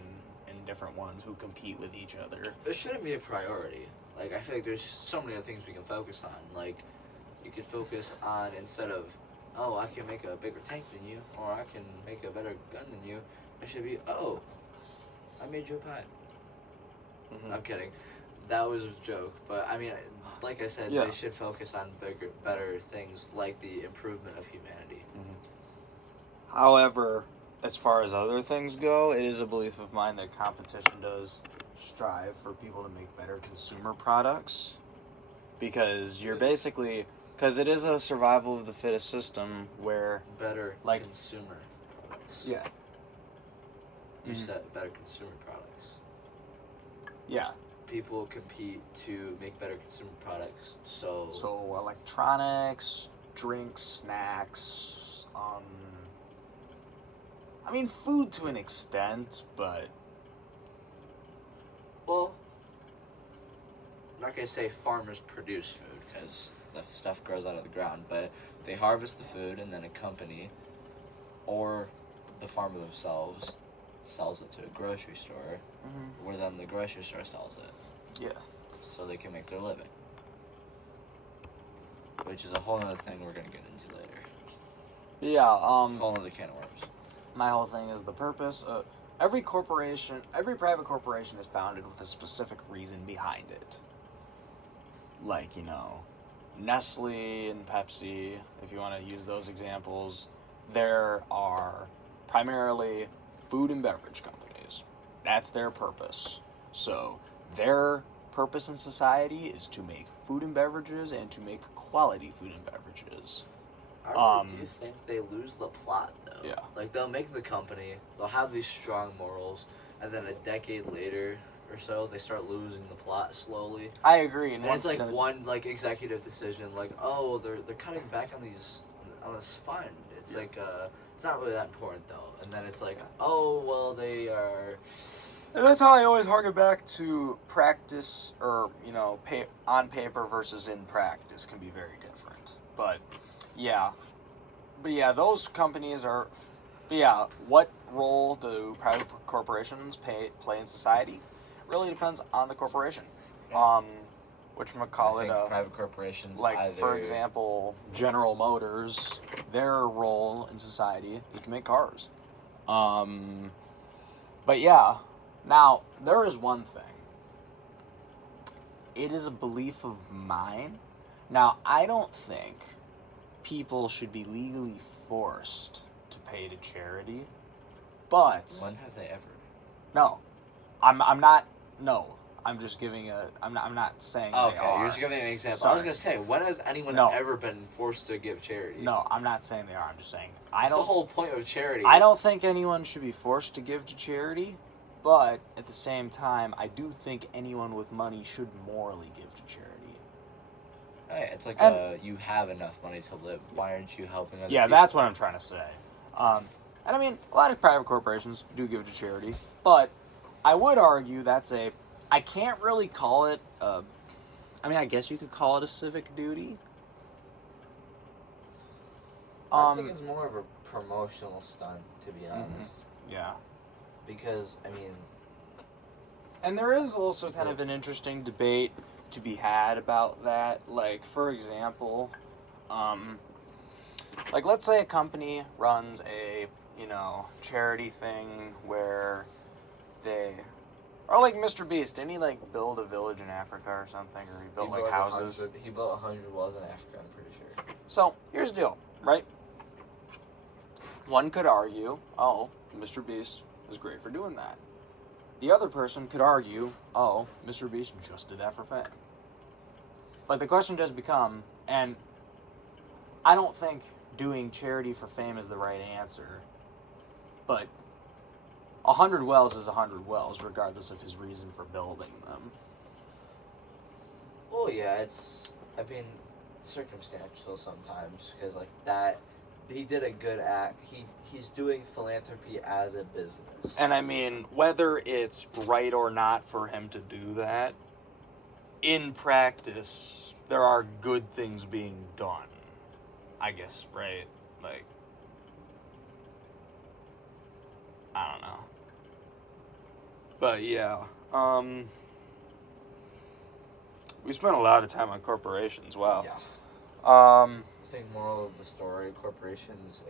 and different ones who compete with each other. It shouldn't be a priority. Like, I feel like there's so many other things we can focus on. Like, you could focus on, instead of, oh, I can make a bigger tank than you, or I can make a better gun than you, it should be, oh, I made you a pie. Mm-hmm. I'm kidding. That was a joke. But, I mean, like I said, They should focus on better things like the improvement of humanity. Mm-hmm. However, as far as other things go, it is a belief of mine that competition does strive for people to make better consumer products. Because because it is a survival of the fittest system where... Better consumer products. Yeah. You said better consumer products. Yeah. People compete to make better consumer products, so electronics, drinks, snacks, food to an extent, but... Well, I'm not going to say farmers produce food, because the stuff grows out of the ground, but they harvest the food, and then a company, or the farmer themselves, sells it to a grocery store, where then the grocery store sells it. Yeah. So they can make their living. Which is a whole other thing we're going to get into later. Yeah, a whole other can of worms. My whole thing is the purpose. Every private corporation is founded with a specific reason behind it. Like, Nestle and Pepsi, if you want to use those examples, there are primarily food and beverage companies. That's their purpose. So, their purpose in society is to make food and beverages and to make quality food and beverages. I really do think they lose the plot, though. Yeah. Like, they'll make the company, they'll have these strong morals, and then a decade later or so, they start losing the plot slowly. I agree. And it's like one executive decision, like, oh, they're cutting back on this fund. It's like it's not really that important though. And then it's like, oh well, they are. And that's how I always harken back to practice, or on paper versus in practice can be very different. But yeah, those companies are. But yeah, what role do private corporations play in society? Really depends on the corporation. Private corporations, for example, General Motors, their role in society is to make cars. But yeah, now there is one thing. It is a belief of mine. Now, I don't think people should be legally forced to pay to charity, but when have they ever? No, I'm not. No, I'm just giving I'm not saying. Oh, they okay, are. You're just giving an example. Sorry. I was gonna say, when has anyone ever been forced to give charity? No, I'm not saying they are. I'm just saying That's the whole point of charity. I don't think anyone should be forced to give to charity, but at the same time, I do think anyone with money should morally give to charity. Hey, it's like you have enough money to live. Why aren't you helping other people? Yeah, that's what I'm trying to say. And I mean, a lot of private corporations do give to charity, but I would argue I can't really call it I guess you could call it a civic duty. I think it's more of a promotional stunt, to be honest. Yeah. Because, and there is also kind of an interesting debate to be had about that. Like, for example, like, let's say a company runs a, charity thing where they... Or, like, Mr. Beast, didn't he, like, build a village in Africa or something? Or he built, like, houses? He built 100 wells in Africa, I'm pretty sure. So, here's the deal, right? One could argue, oh, Mr. Beast is great for doing that. The other person could argue, oh, Mr. Beast just did that for fame. But the question does become, and I don't think doing charity for fame is the right answer, but 100 wells is 100 wells, regardless of his reason for building them. Well, yeah, it's circumstantial sometimes, because, like, that, he did a good act. He's doing philanthropy as a business. And I mean, whether it's right or not for him to do that, in practice, there are good things being done. I guess, right? Like, I don't know. But yeah, we spent a lot of time on corporations. Wow. Yeah. I think moral of the story: corporations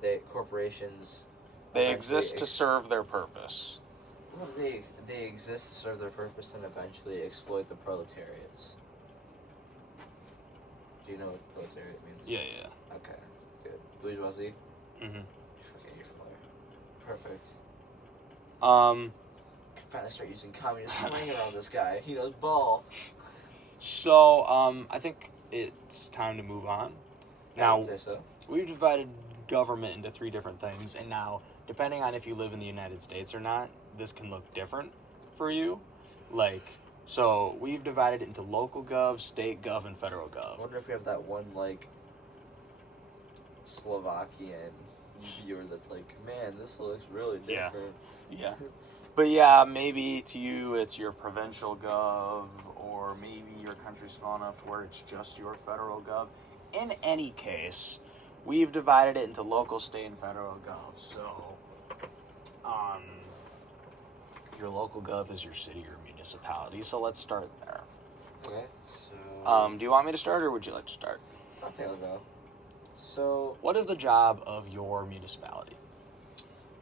they exist to serve their purpose. Well, they exist to serve their purpose and eventually exploit the proletariats. Do you know what proletariat means? Yeah. Okay, good. Bourgeoisie. Mm-hmm. Okay, you're familiar. Perfect. Can finally start using communist slang around this guy. He knows ball. So, I think it's time to move on. Now, I would say so. We've divided government into 3 different things, and now, depending on if you live in the United States or not, this can look different for you. Like, so we've divided it into local gov, state gov, and federal gov. I wonder if we have that one, like, Slovakian viewer that's like, man, this looks really different. Yeah. But yeah, maybe to you it's your provincial gov, or maybe your country's small enough to where it's just your federal gov. In any case, we've divided it into local, state, and federal gov. So, your local gov is your city or municipality. So let's start there. Okay. So. Do you want me to start, or would you like to start? I think I'll go. So. What is the job of your municipality?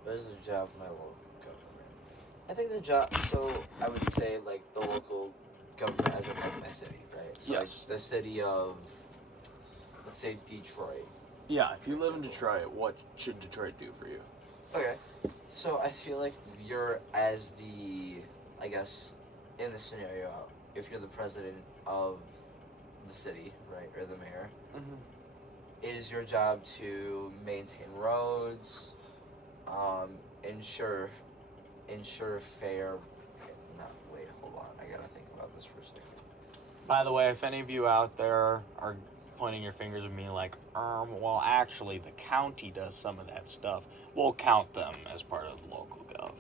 What is the job of my local government? I think the job. So I would say like the local government, as in like my city, right? So yes. Like the city of, let's say, Detroit. Yeah. If you live in Detroit, what should Detroit do for you? Okay. So I feel like you're as the, I guess, in the scenario, if you're the president of the city, right, or the mayor, it is your job to maintain roads, ensure fair. Wait, hold on. I gotta think about this for a second. By the way, if any of you out there are pointing your fingers at me like, well, actually, the county does some of that stuff, we'll count them as part of local gov.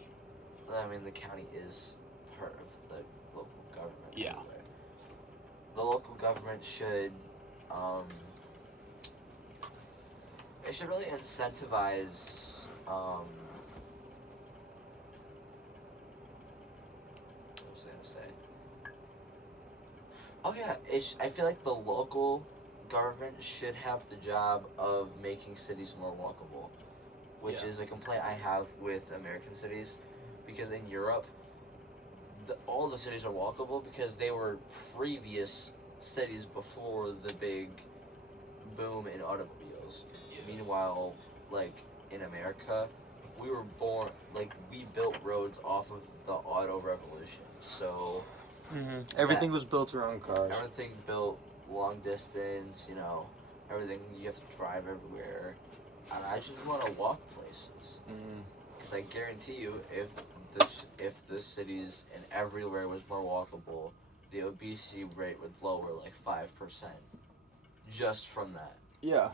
I mean, the county is part of the local government. Yeah. Anyway. The local government should, it should really incentivize, what was I gonna say? Oh yeah, I feel like the local government should have the job of making cities more walkable, which is a complaint I have with American cities, because in Europe, all the cities are walkable because they were previous cities before the big boom in automobiles. Meanwhile, like in America, we built roads off of the auto revolution. So everything was built around cars. Everything built long distance, everything, you have to drive everywhere. And I just want to walk places. Because I guarantee you, if the cities and everywhere was more walkable, the obesity rate would lower like 5%. Just from that. Yeah.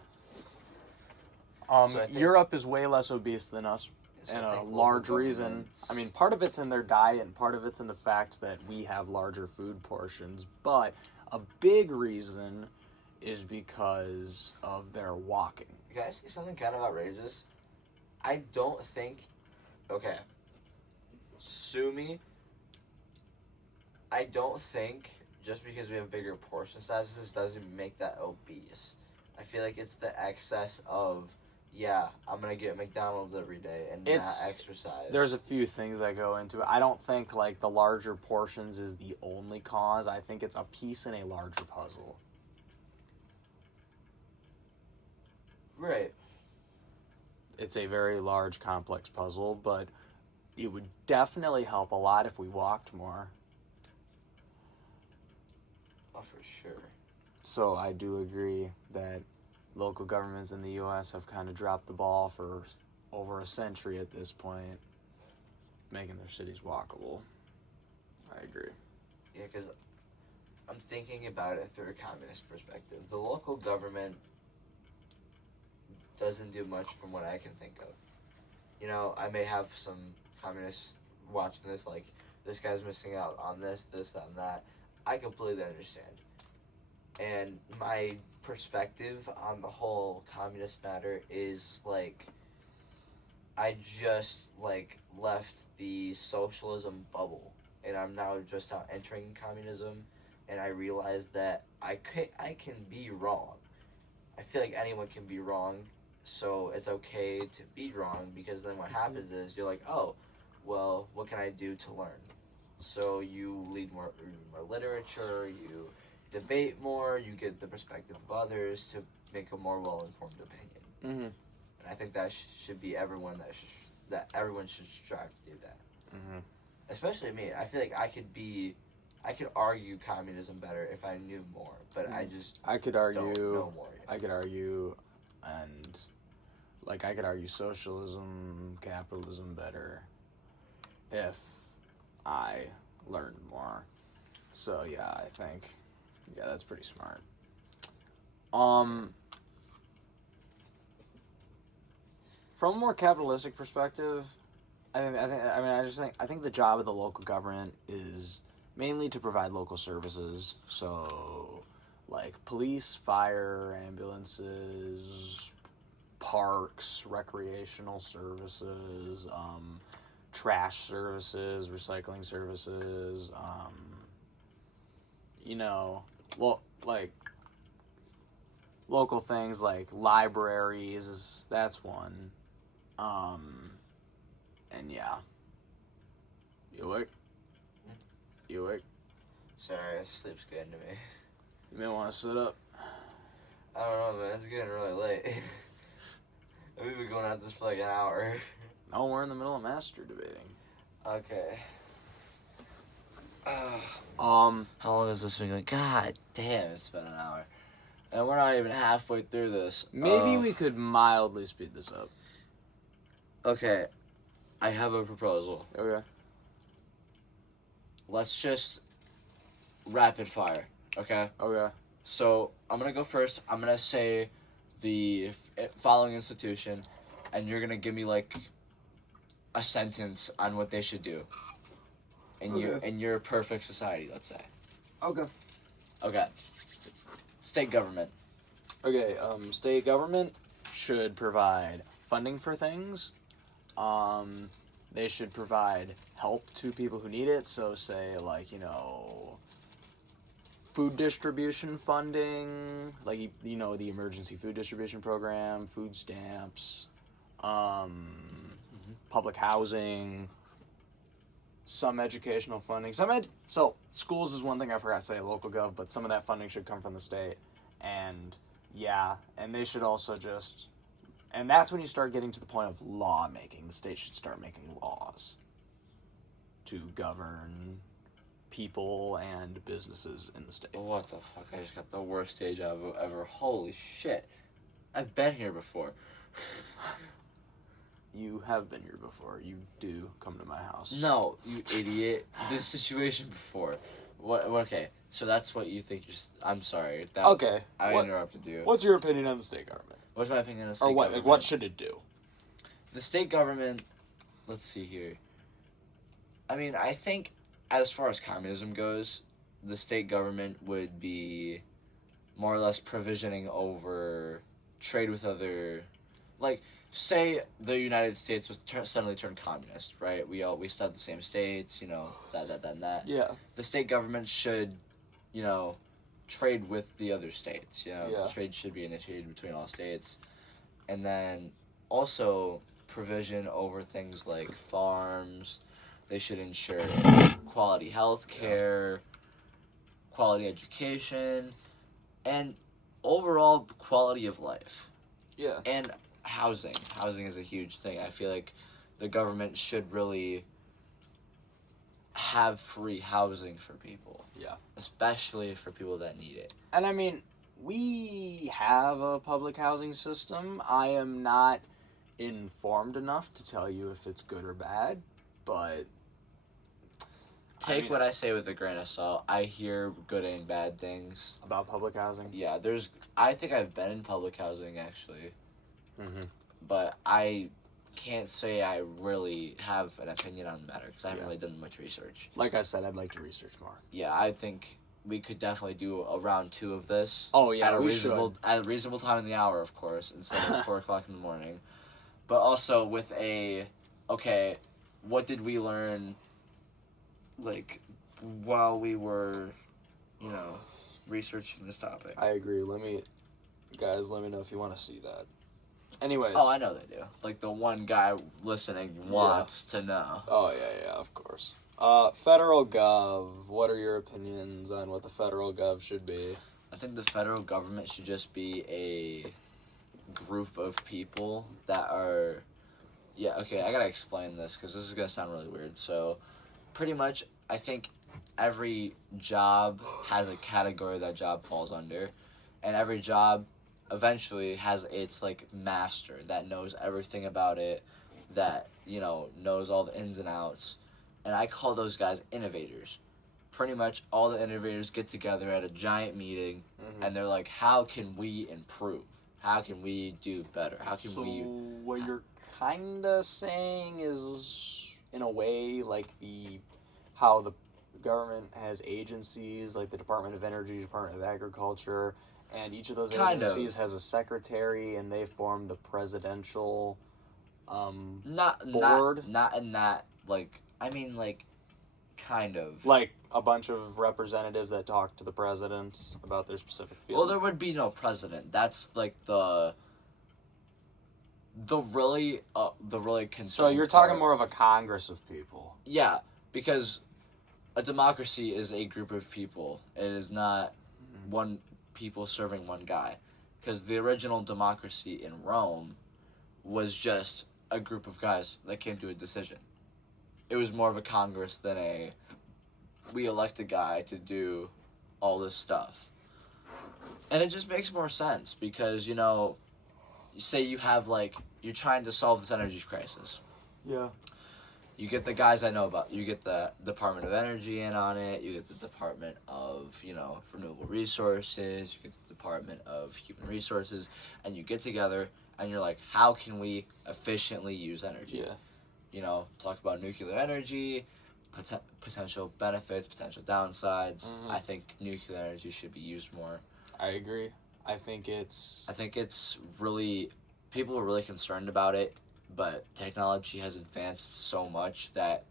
So Europe is way less obese than us, and a large reason. I mean, part of it's in their diet, and part of it's in the fact that we have larger food portions, but a big reason is because of their walking. Can I say something kind of outrageous? I don't think... Okay. Sue me. I don't think just because we have bigger portion sizes doesn't make that obese. I feel like it's the excess of, yeah, I'm going to get McDonald's every day and not exercise. There's a few things that go into it. I don't think, like, the larger portions is the only cause. I think it's a piece in a larger puzzle. Right. It's a very large, complex puzzle, but it would definitely help a lot if we walked more. Oh, for sure. So I do agree that local governments in the U.S. have kind of dropped the ball for over a century at this point, making their cities walkable. I agree. Yeah, because I'm thinking about it through a communist perspective. The local government doesn't do much from what I can think of. You know, I may have some communists watching this, like, this guy's missing out on this, that, and that. I completely understand. And my perspective on the whole communist matter is, like, I just, like, left the socialism bubble, and I'm now just now entering communism, and I realized that I can be wrong. I feel like anyone can be wrong, so it's okay to be wrong, because then what happens is you're like, oh, well, what can I do to learn? So you read more literature, you debate more, you get the perspective of others to make a more well-informed opinion. Mm-hmm. And I think that should be everyone that everyone should strive to do that. Mm-hmm. Especially me. I feel like I could argue communism better if I knew more, but I could argue don't know more yet. I could argue, and like I could argue socialism, capitalism better if I learned more. So yeah, I think that's pretty smart. From a more capitalistic perspective, I think the job of the local government is mainly to provide local services. So, like police, fire, ambulances, parks, recreational services, trash services, recycling services, like local things like libraries, that's one. And yeah. You awake? You awake? Sorry, sleep's getting to me. You may want to sit up. I don't know, man. It's getting really late. We've been going at this for like an hour. No, we're in the middle of master debating. Okay. How long has this been going? God damn, it's been an hour. And we're not even halfway through this. Maybe we could mildly speed this up. Okay. I have a proposal. Okay. Let's just rapid fire, okay? Okay. So, I'm going to go first. I'm going to say the following institution, and you're going to give me, like, a sentence on what they should do. In your perfect society, let's say. Okay. Okay. State government. Okay, state government should provide funding for things. They should provide help to people who need it. So say, like, food distribution funding, like, the emergency food distribution program, food stamps, public housing, some educational funding. So schools is one thing I forgot to say, local gov, but some of that funding should come from the state. And they should also and that's when you start getting to the point of law making. The state should start making laws to govern people and businesses in the state. What the fuck? I just got the worst day job ever. Holy shit. I've been here before. You have been here before. You do come to my house. No, you idiot. This situation before. What? Okay, so that's what you think I'm sorry. Okay. I interrupted you. What's your opinion on the state government? What's my opinion on the state government? What should it do? The state government, let's see here. I mean, I think as far as communism goes, the state government would be more or less provisioning over trade with other, like, say the United States was suddenly turned communist, right? We still have the same states, that. Yeah. The state government should, trade with the other states. Trade should be initiated between all states. And then also provision over things like farms. They should ensure quality health care, quality education, and overall quality of life. Yeah. And housing. Housing is a huge thing. I feel like the government should really have free housing for people. Yeah. Especially for people that need it. And I mean, we have a public housing system. I am not informed enough to tell you if it's good or bad, but what I say with a grain of salt. I hear good and bad things about public housing. Yeah, I think I've been in public housing actually. Mm-hmm. But I can't say I really have an opinion on the matter because I haven't really done much research. Like I said, I'd like to research more. Yeah, I think we could definitely do a round 2 of this. Oh yeah, at a reasonable time in the hour, of course, instead of 4:00 in the morning. But also with what did we learn, like, while we were, researching this topic? I agree. Let me know if you want to see that. Anyways. Oh, I know they do. Like, the one guy listening wants to know. Oh, yeah, of course. Federal Gov. What are your opinions on what the federal Gov should be? I think the federal government should just be a group of people that are... Yeah, okay, I gotta explain this because this is gonna sound really weird. So, pretty much, I think every job has a category that job falls under. And every job eventually has its master that knows everything about it, that knows all the ins and outs, and I call those guys innovators. Pretty much all the innovators get together at a giant meeting, and they're like, how can we improve, how can we do better, what you're kind of saying is, in a way, like how the government has agencies like the Department of Energy, Department of Agriculture, and each of those agencies has a secretary, and they form the presidential board. Not in that, kind of. Like a bunch of representatives that talk to the president about their specific field. Well, there would be no president. That's the really concerned. So you're talking more of a Congress of people. Yeah, because a democracy is a group of people. It is not one people serving one guy, because the original democracy in Rome was just a group of guys that came to a decision. It was more of a Congress than we elect a guy to do all this stuff. And it just makes more sense because, say you have you're trying to solve this energy crisis. Yeah. You get the guys I know about. You get the Department of Energy in on it. You get the Department of, Renewable Resources. You get the Department of Human Resources. And you get together and you're like, how can we efficiently use energy? Yeah. Talk about nuclear energy, potential benefits, potential downsides. I think nuclear energy should be used more. I agree. I think it's really... People are really concerned about it. But technology has advanced so much that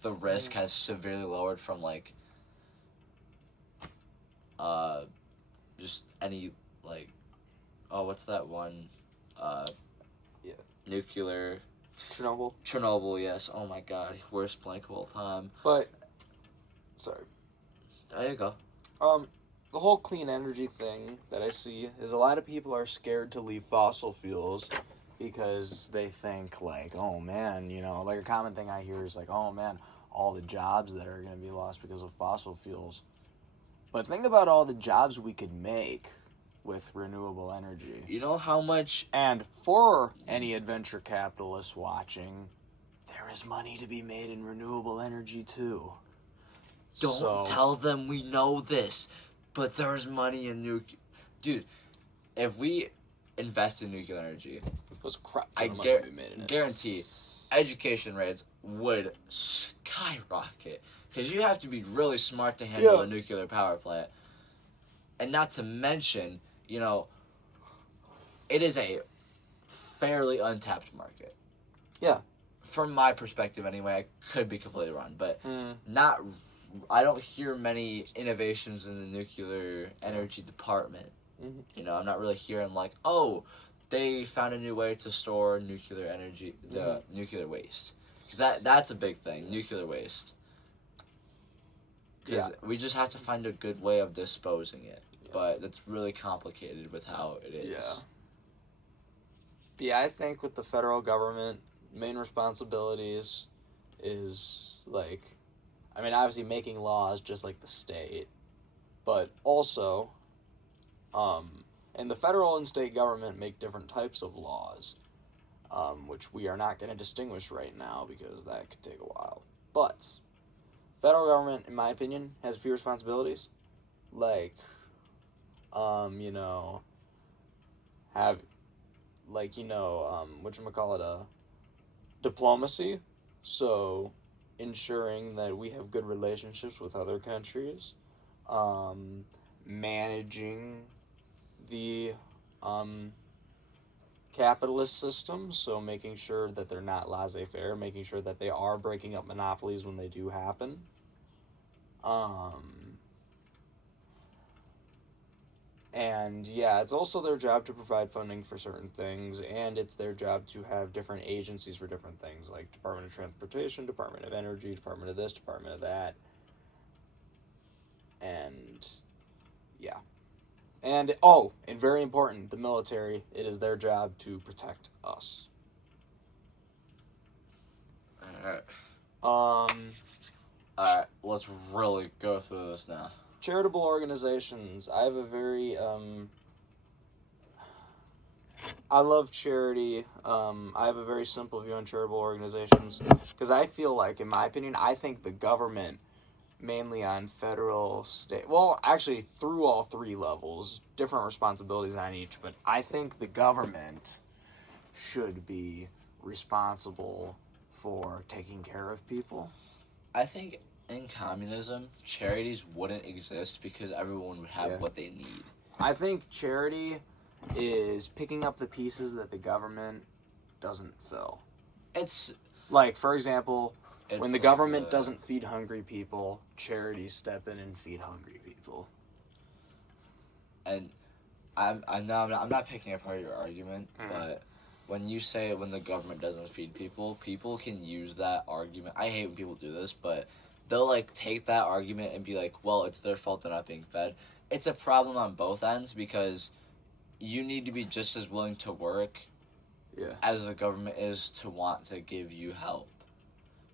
the risk has severely lowered from just any what's that one nuclear Chernobyl, yes. Oh my god, worst blank of all time. But sorry. There you go. The whole clean energy thing that I see is a lot of people are scared to leave fossil fuels because they think oh man, a common thing I hear is oh man, all the jobs that are going to be lost because of fossil fuels. But think about all the jobs we could make with renewable energy. You know how much... And for any adventure capitalists watching, there is money to be made in renewable energy too. Don't tell them we know this, but there's money in nuclear... Dude, if we invest in nuclear energy... I guarantee education rates would skyrocket. Because you have to be really smart to handle a nuclear power plant. And not to mention, it is a fairly untapped market. Yeah. From my perspective, anyway. I could be completely wrong. But not I don't hear many innovations in the nuclear energy department. Mm-hmm. You know, I'm not really hearing like, oh, they found a new way to store nuclear energy, the nuclear waste. Because that's a big thing, nuclear waste. Because we just have to find a good way of disposing it. Yeah. But it's really complicated with how it is. Yeah, I think with the federal government, main responsibilities is, like, I mean, obviously making laws just like the state, but also, and the federal and state government make different types of laws, which we are not going to distinguish right now because that could take a while. But federal government, in my opinion, has a few responsibilities, like, you know, have, like, you know, whatchamacallit, diplomacy, so ensuring that we have good relationships with other countries, managing the capitalist system, so making sure that they're not laissez-faire, making sure that they are breaking up monopolies when they do happen. And yeah, it's also their job to provide funding for certain things, and it's their job to have different agencies for different things, like Department of Transportation, Department of Energy, Department of this, Department of that. And yeah. And, and very important, the military, it is their job to protect us. Alright, let's really go through this now. Charitable organizations. I have a very, I love charity. I have a very simple view on charitable organizations, because I feel like, in my opinion, I think the government, mainly on federal, state, well, actually through all three levels, different responsibilities on each, but I think the government should be responsible for taking care of people. I think in communism, charities wouldn't exist because everyone would have what they need. I think charity is picking up the pieces that the government doesn't fill. It's like, for example, when the government doesn't feed hungry people, charities step in and feed hungry people. And I'm not picking apart your argument, but when you say when the government doesn't feed people, people can use that argument. I hate when people do this, but they'll like take that argument and be like, well, it's their fault they're not being fed. It's a problem on both ends, because you need to be just as willing to work as the government is to want to give you help.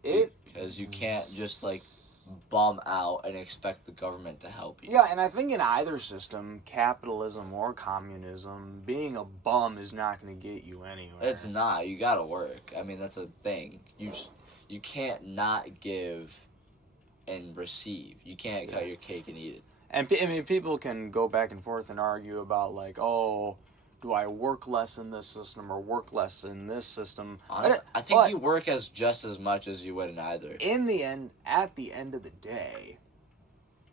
Because you can't just like bum out and expect the government to help you. Yeah, and I think in either system, capitalism or communism, being a bum is not going to get you anywhere. It's not. You gotta work. I mean, that's a thing. You can't not give and receive. You can't cut your cake and eat it. And I mean, people can go back and forth and argue about, like, oh, do I work less in this system or work less in this system? Honestly, I think you work just as much as you would in either. In the end, at the end of the day,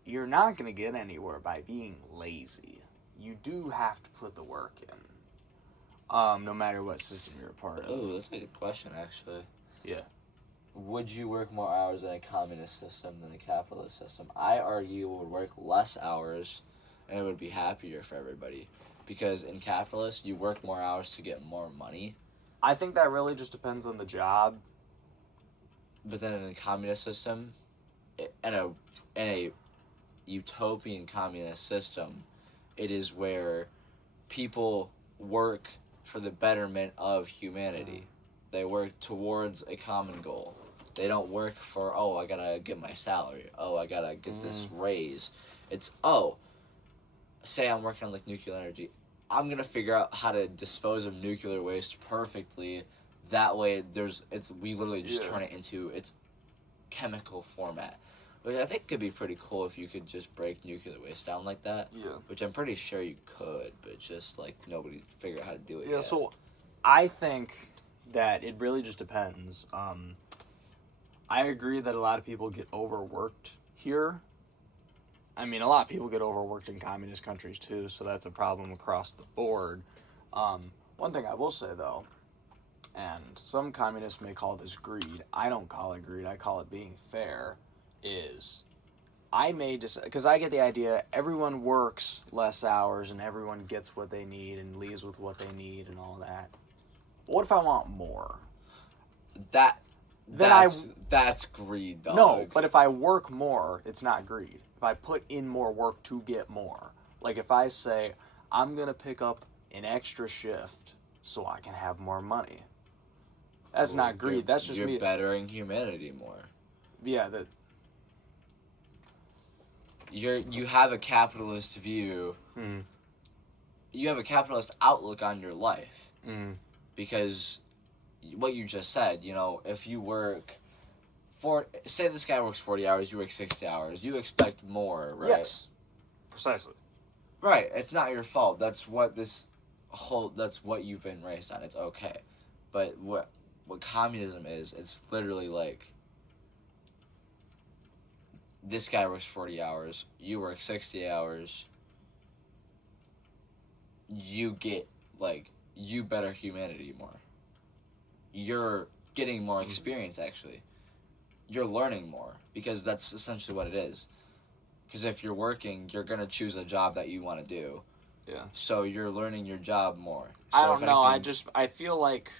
you're not going to get anywhere by being lazy. You do have to put the work in, no matter what system you're a part of. Ooh, that's a good question, actually. Yeah. Would you work more hours in a communist system than a capitalist system? I argue you would work less hours, and it would be happier for everybody. Because in capitalist, you work more hours to get more money. I think that really just depends on the job. But then in a communist system, in a utopian communist system, it is where people work for the betterment of humanity. They work towards a common goal. They don't work for, oh, I gotta get my salary. Oh, I gotta get this raise. It's, say I'm working on like nuclear energy. I'm gonna figure out how to dispose of nuclear waste perfectly. That way, we literally just turn it into its chemical format, which I think could be pretty cool if you could just break nuclear waste down like that. Yeah. Which I'm pretty sure you could, but just like nobody figured out how to do it. Yeah. So, I think that it really just depends. I agree that a lot of people get overworked here. I mean, a lot of people get overworked in communist countries too, so that's a problem across the board. One thing I will say though, and some communists may call this greed, I don't call it greed, I call it being fair, is I may just, because I get the idea, everyone works less hours and everyone gets what they need and leaves with what they need and all that. What if I want more? That's greed, dog. No, but if I work more, it's not greed. If I put in more work to get more. Like if I say, I'm going to pick up an extra shift so I can have more money. That's not greed. That's just me. You're bettering humanity more. Yeah, you have a capitalist view. Mm. You have a capitalist outlook on your life. Mm. Because what you just said, you know, if you work say this guy works 40 hours, you work 60 hours, you expect more, right? Yes. Precisely. Right. It's not your fault. That's what you've been raised on. It's okay. But what communism is, it's literally like this guy works 40 hours, you work 60 hours, you get, like, you better humanity more. You're getting more experience, actually. You're learning more, because that's essentially what it is. Because if you're working, you're going to choose a job that you want to do. Yeah. So you're learning your job more. So I don't know, I feel like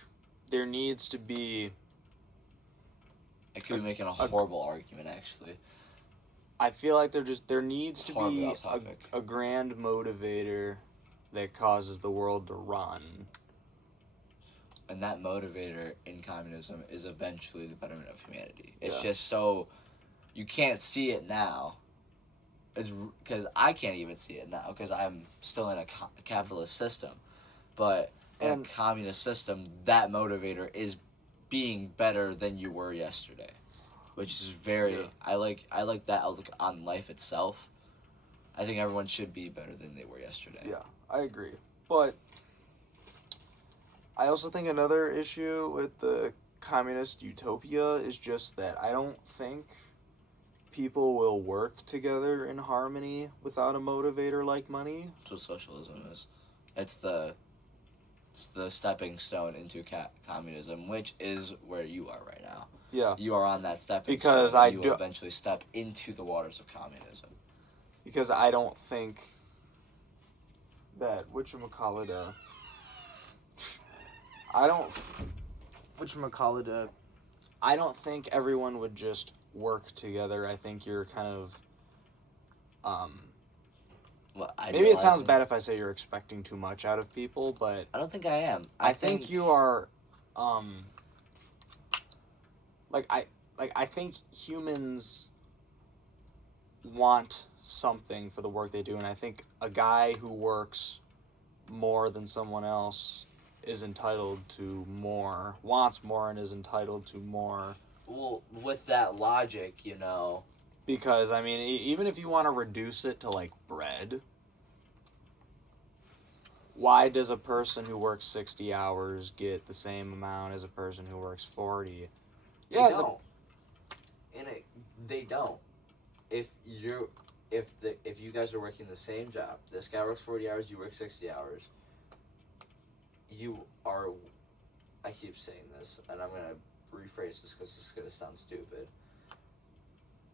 there needs to be... I could be making a horrible argument, actually. I feel like there needs to be a grand motivator that causes the world to run. And that motivator in communism is eventually the betterment of humanity. It's just so... You can't see it now. It's because I can't even see it now because I'm still in a capitalist system. But in a communist system, that motivator is being better than you were yesterday. Which is very... Yeah. I like that outlook on life itself. I think everyone should be better than they were yesterday. Yeah, I agree. But I also think another issue with the communist utopia is just that I don't think people will work together in harmony without a motivator like money. That's what socialism is. It's the stepping stone into communism, which is where you are right now. Yeah. You are on that stepping because stone. You will eventually step into the waters of communism. Because I don't think that I don't think everyone would just work together. I think you're kind of maybe it sounds bad if I say you're expecting too much out of people, but I don't think I am. I think you are I think humans want something for the work they do, and I think a guy who works more than someone else is entitled to more, wants more, and is entitled to more. Well, with that logic, you know... Because, I mean, even if you want to reduce it to, like, bread, why does a person who works 60 hours get the same amount as a person who works 40? They don't. They don't. If you guys are working the same job, this guy works 40 hours, you work 60 hours, you are... I keep saying this, and I'm going to rephrase this because it's going to sound stupid.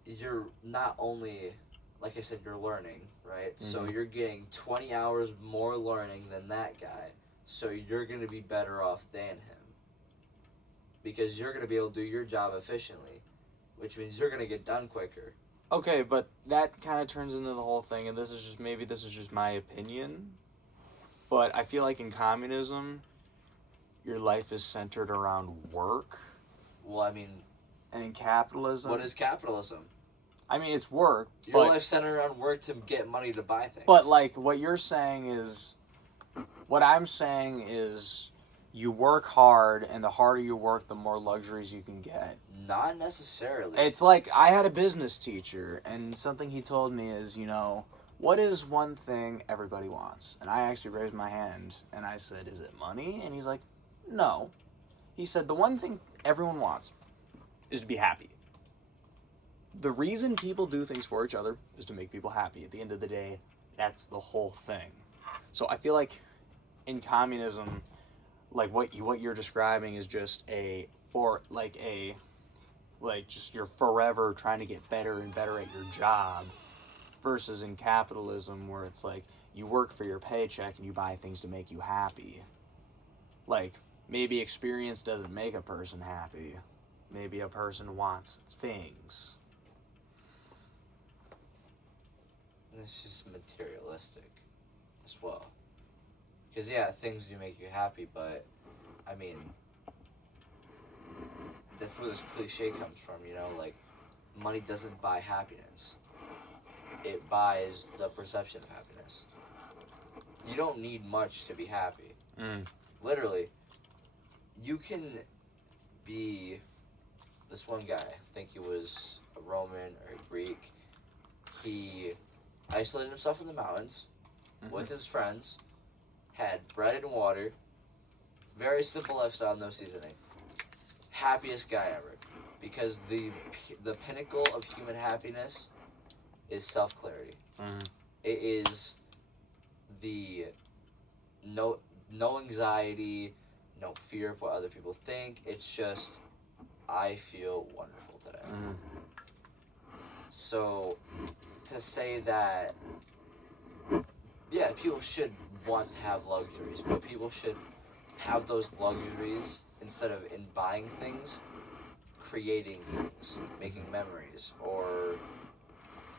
You're not only, like I said, you're learning, right? Mm-hmm. So you're getting 20 hours more learning than that guy, so you're going to be better off than him. Because you're going to be able to do your job efficiently, which means you're going to get done quicker. Okay, but that kind of turns into the whole thing, and this is just my opinion, but I feel like in communism, your life is centered around work. Well, I mean... And in capitalism... What is capitalism? I mean, it's work. Your life's centered around work to get money to buy things. But, like, what you're saying is... What I'm saying is... You work hard, and the harder you work, the more luxuries you can get. Not necessarily. It's like, I had a business teacher, and something he told me is, you know... What is one thing everybody wants? And I actually raised my hand, and I said, is it money? And he's like, no. He said, the one thing everyone wants is to be happy. The reason people do things for each other is to make people happy. At the end of the day, that's the whole thing. So I feel like in communism, like what you're describing is just like, just you're forever trying to get better and better at your job, versus in capitalism where it's like you work for your paycheck and you buy things to make you happy. Like, maybe experience doesn't make a person happy. Maybe a person wants things. It's just materialistic as well. Because, yeah, things do make you happy, but, I mean, that's where this cliche comes from, you know? Like, money doesn't buy happiness. It buys the perception of happiness. You don't need much to be happy. Literally, you can be this one guy, I think he was a Roman or a Greek. He isolated himself in the mountains with his friends, had bread and water, very simple lifestyle, no seasoning. Happiest guy ever. Because the pinnacle of human happiness is self-clarity. It is the no anxiety, no fear of what other people think. It's just, I feel wonderful today. So, to say that, yeah, people should want to have luxuries, but people should have those luxuries instead of in buying things, creating things, making memories, or...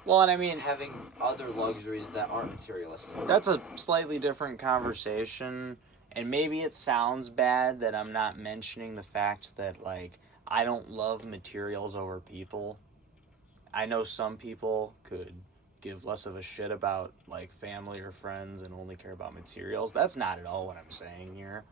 Well, and I mean... having other luxuries that aren't materialistic. That's a slightly different conversation, and maybe it sounds bad that I'm not mentioning the fact that, like, I don't love materials over people. I know some people could give less of a shit about, like, family or friends and only care about materials. That's not at all what I'm saying here.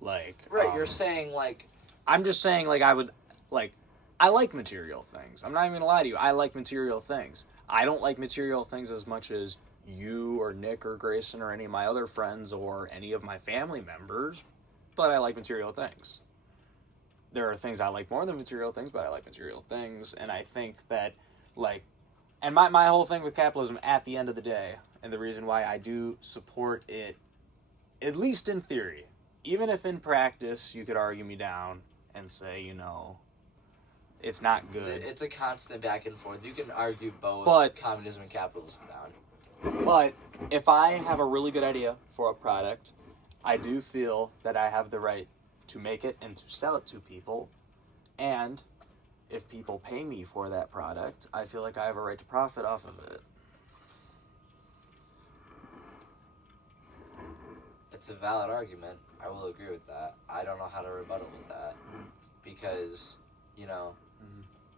Like... Right, you're saying, like... I'm just saying, like, I like material things. I'm not even gonna lie to you. I like material things. I don't like material things as much as you or Nick or Grayson or any of my other friends or any of my family members, but I like material things. There are things I like more than material things, but I like material things, and I think that, like, and my whole thing with capitalism at the end of the day, and the reason why I do support it, at least in theory, even if in practice you could argue me down and say, you know, it's not good. It's a constant back and forth. You can argue both communism and capitalism down. But if I have a really good idea for a product, I do feel that I have the right to make it and to sell it to people. And if people pay me for that product, I feel like I have a right to profit off of it. It's a valid argument. I will agree with that. I don't know how to rebuttal with that. Because, you know,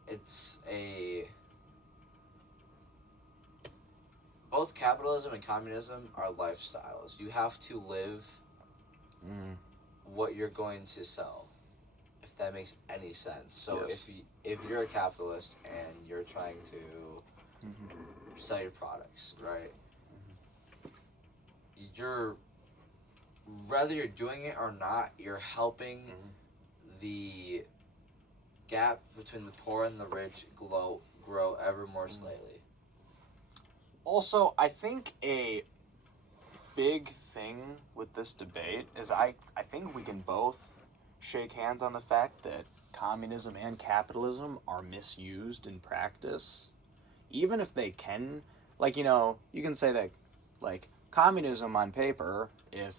it's a... Both capitalism and communism are lifestyles. You have to live what you're going to sell, if that makes any sense. So yes. if you're a capitalist and you're trying to sell your products, right? You're, whether you're doing it or not, you're helping the gap between the poor and the rich grow ever more slightly. Also, I think a big thing with this debate is I think we can both shake hands on the fact that communism and capitalism are misused in practice. Even if they can, like, you know, you can say that, like, communism on paper, if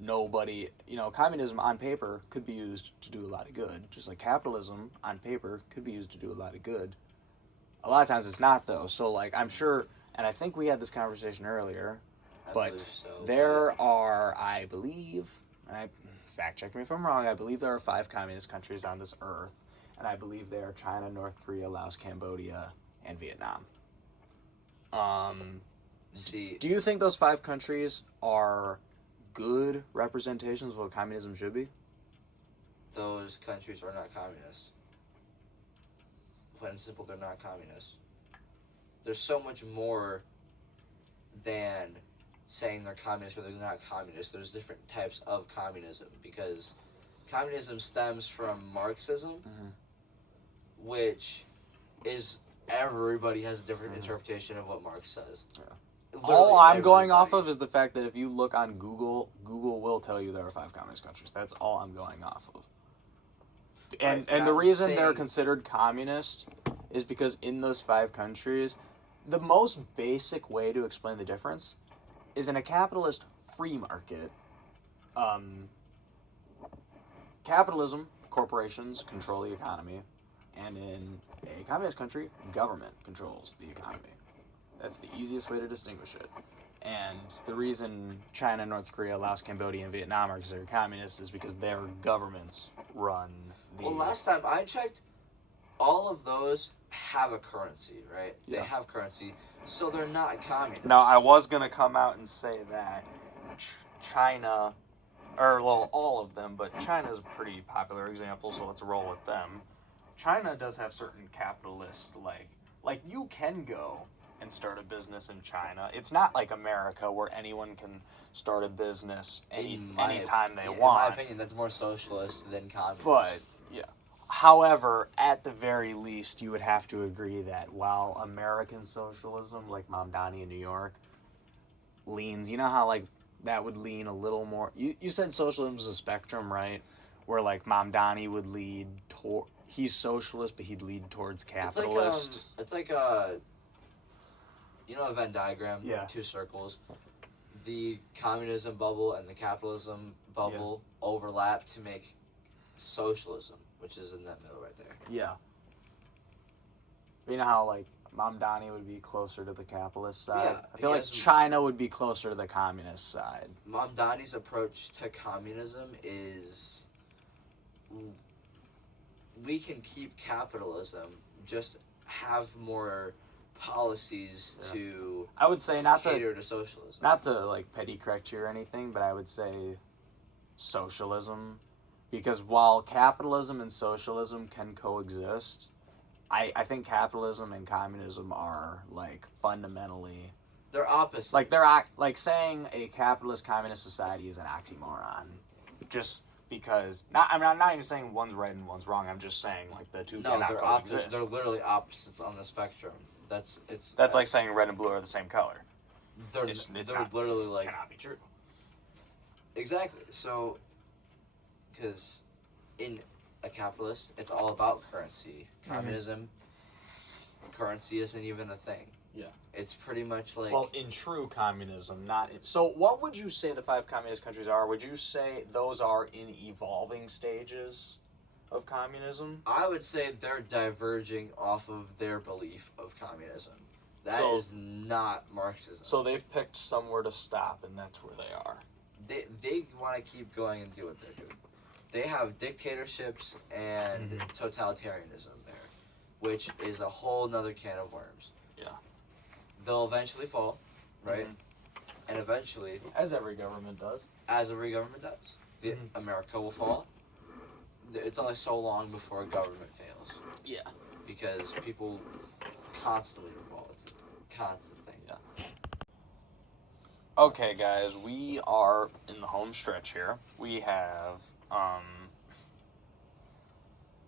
nobody, you know, communism on paper could be used to do a lot of good, just like capitalism on paper could be used to do a lot of good. A lot of times it's not, though. So, like, I'm sure, and I think we had this conversation earlier, but there are, I believe, and I fact check me if I'm wrong, I believe there are 5 communist countries on this earth, and I believe they are China, North Korea, Laos, Cambodia, and Vietnam. Do you think those 5 countries are good representations of what communism should be? Those countries are not communist. Plain and simple, they're not communist. There's so much more than saying they're communist, but they're not communist. There's different types of communism, because communism stems from Marxism, which is, everybody has a different interpretation of what Marx says. All I'm going off of is the fact that if you look on Google, Google will tell you there are 5 communist countries. That's all I'm going off of. And the reason they're considered communist is because in those 5 countries, the most basic way to explain the difference is in a capitalist free market. Capitalism, corporations control the economy, and in a communist country, government controls the economy. That's the easiest way to distinguish it. And the reason China, North Korea, Laos, Cambodia, and Vietnam are considered communists is because their governments run the... Well, last time I checked, all of those have a currency, right? Yeah. They have currency, so they're not communists. Now, I was going to come out and say that China, or well, all of them, but China's a pretty popular example, so let's roll with them. China does have certain capitalist, like you can go and start a business in China. It's not like America where anyone can start a business anytime they want. In my opinion, that's more socialist than communist. But, yeah. However, at the very least, you would have to agree that while American socialism, like Mamdani in New York, leans, you know how, like, that would lean a little more... You said socialism is a spectrum, right? Where, like, Mamdani would lead toward... He's socialist, but he'd lead towards capitalist. It's like a... You know a Venn diagram? Yeah. 2 circles. The communism bubble and the capitalism bubble overlap to make socialism, which is in that middle right there. Yeah. You know how, like, Mamdani would be closer to the capitalist side? Yeah, I feel like China would be closer to the communist side. Mamdani's approach to communism is... We can keep capitalism, just have more... policies to I would say cater to socialism. Not to like petty correct you or anything, but I would say socialism, because while capitalism and socialism can coexist, I think capitalism and communism are like fundamentally they're opposites. Like like saying a capitalist communist society is an oxymoron, just because I'm not even saying one's right and one's wrong. I'm just saying like the two cannot coexist. They're literally opposites on the spectrum. That's like saying red and blue are the same color. They're literally like cannot be true. Exactly. So, because in a capitalist, it's all about currency. Communism, currency isn't even a thing. Yeah. It's pretty much like... Well, in true communism, not in... So what would you say the 5 communist countries are? Would you say those are in evolving stages of communism? I would say they're diverging off of their belief of communism. That is not Marxism. So they've picked somewhere to stop, and that's where they are. They want to keep going and do what they're doing. They have dictatorships and totalitarianism there, which is a whole nother can of worms. Yeah. They'll eventually fall, right? And eventually... As every government does. As every government does. America will fall. It's only so long before a government fails. Yeah. Because people constantly fall. It's a constant thing. Yeah. Okay, guys, we are in the home stretch here. We have,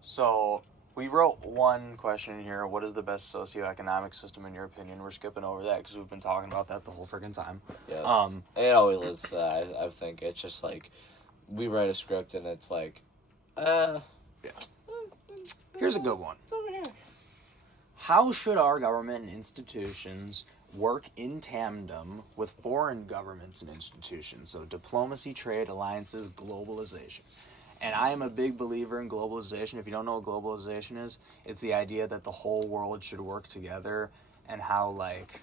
so we wrote one question here. What is the best socioeconomic system in your opinion? We're skipping over that because we've been talking about that the whole freaking time. Yeah. It always leads to that. I think it's just like, we write a script and it's like, yeah. Here's a good one. How should our government and institutions work in tandem with foreign governments and institutions? So diplomacy, trade, alliances, globalization. And I am a big believer in globalization. If you don't know what globalization is, it's the idea that the whole world should work together, and how, like,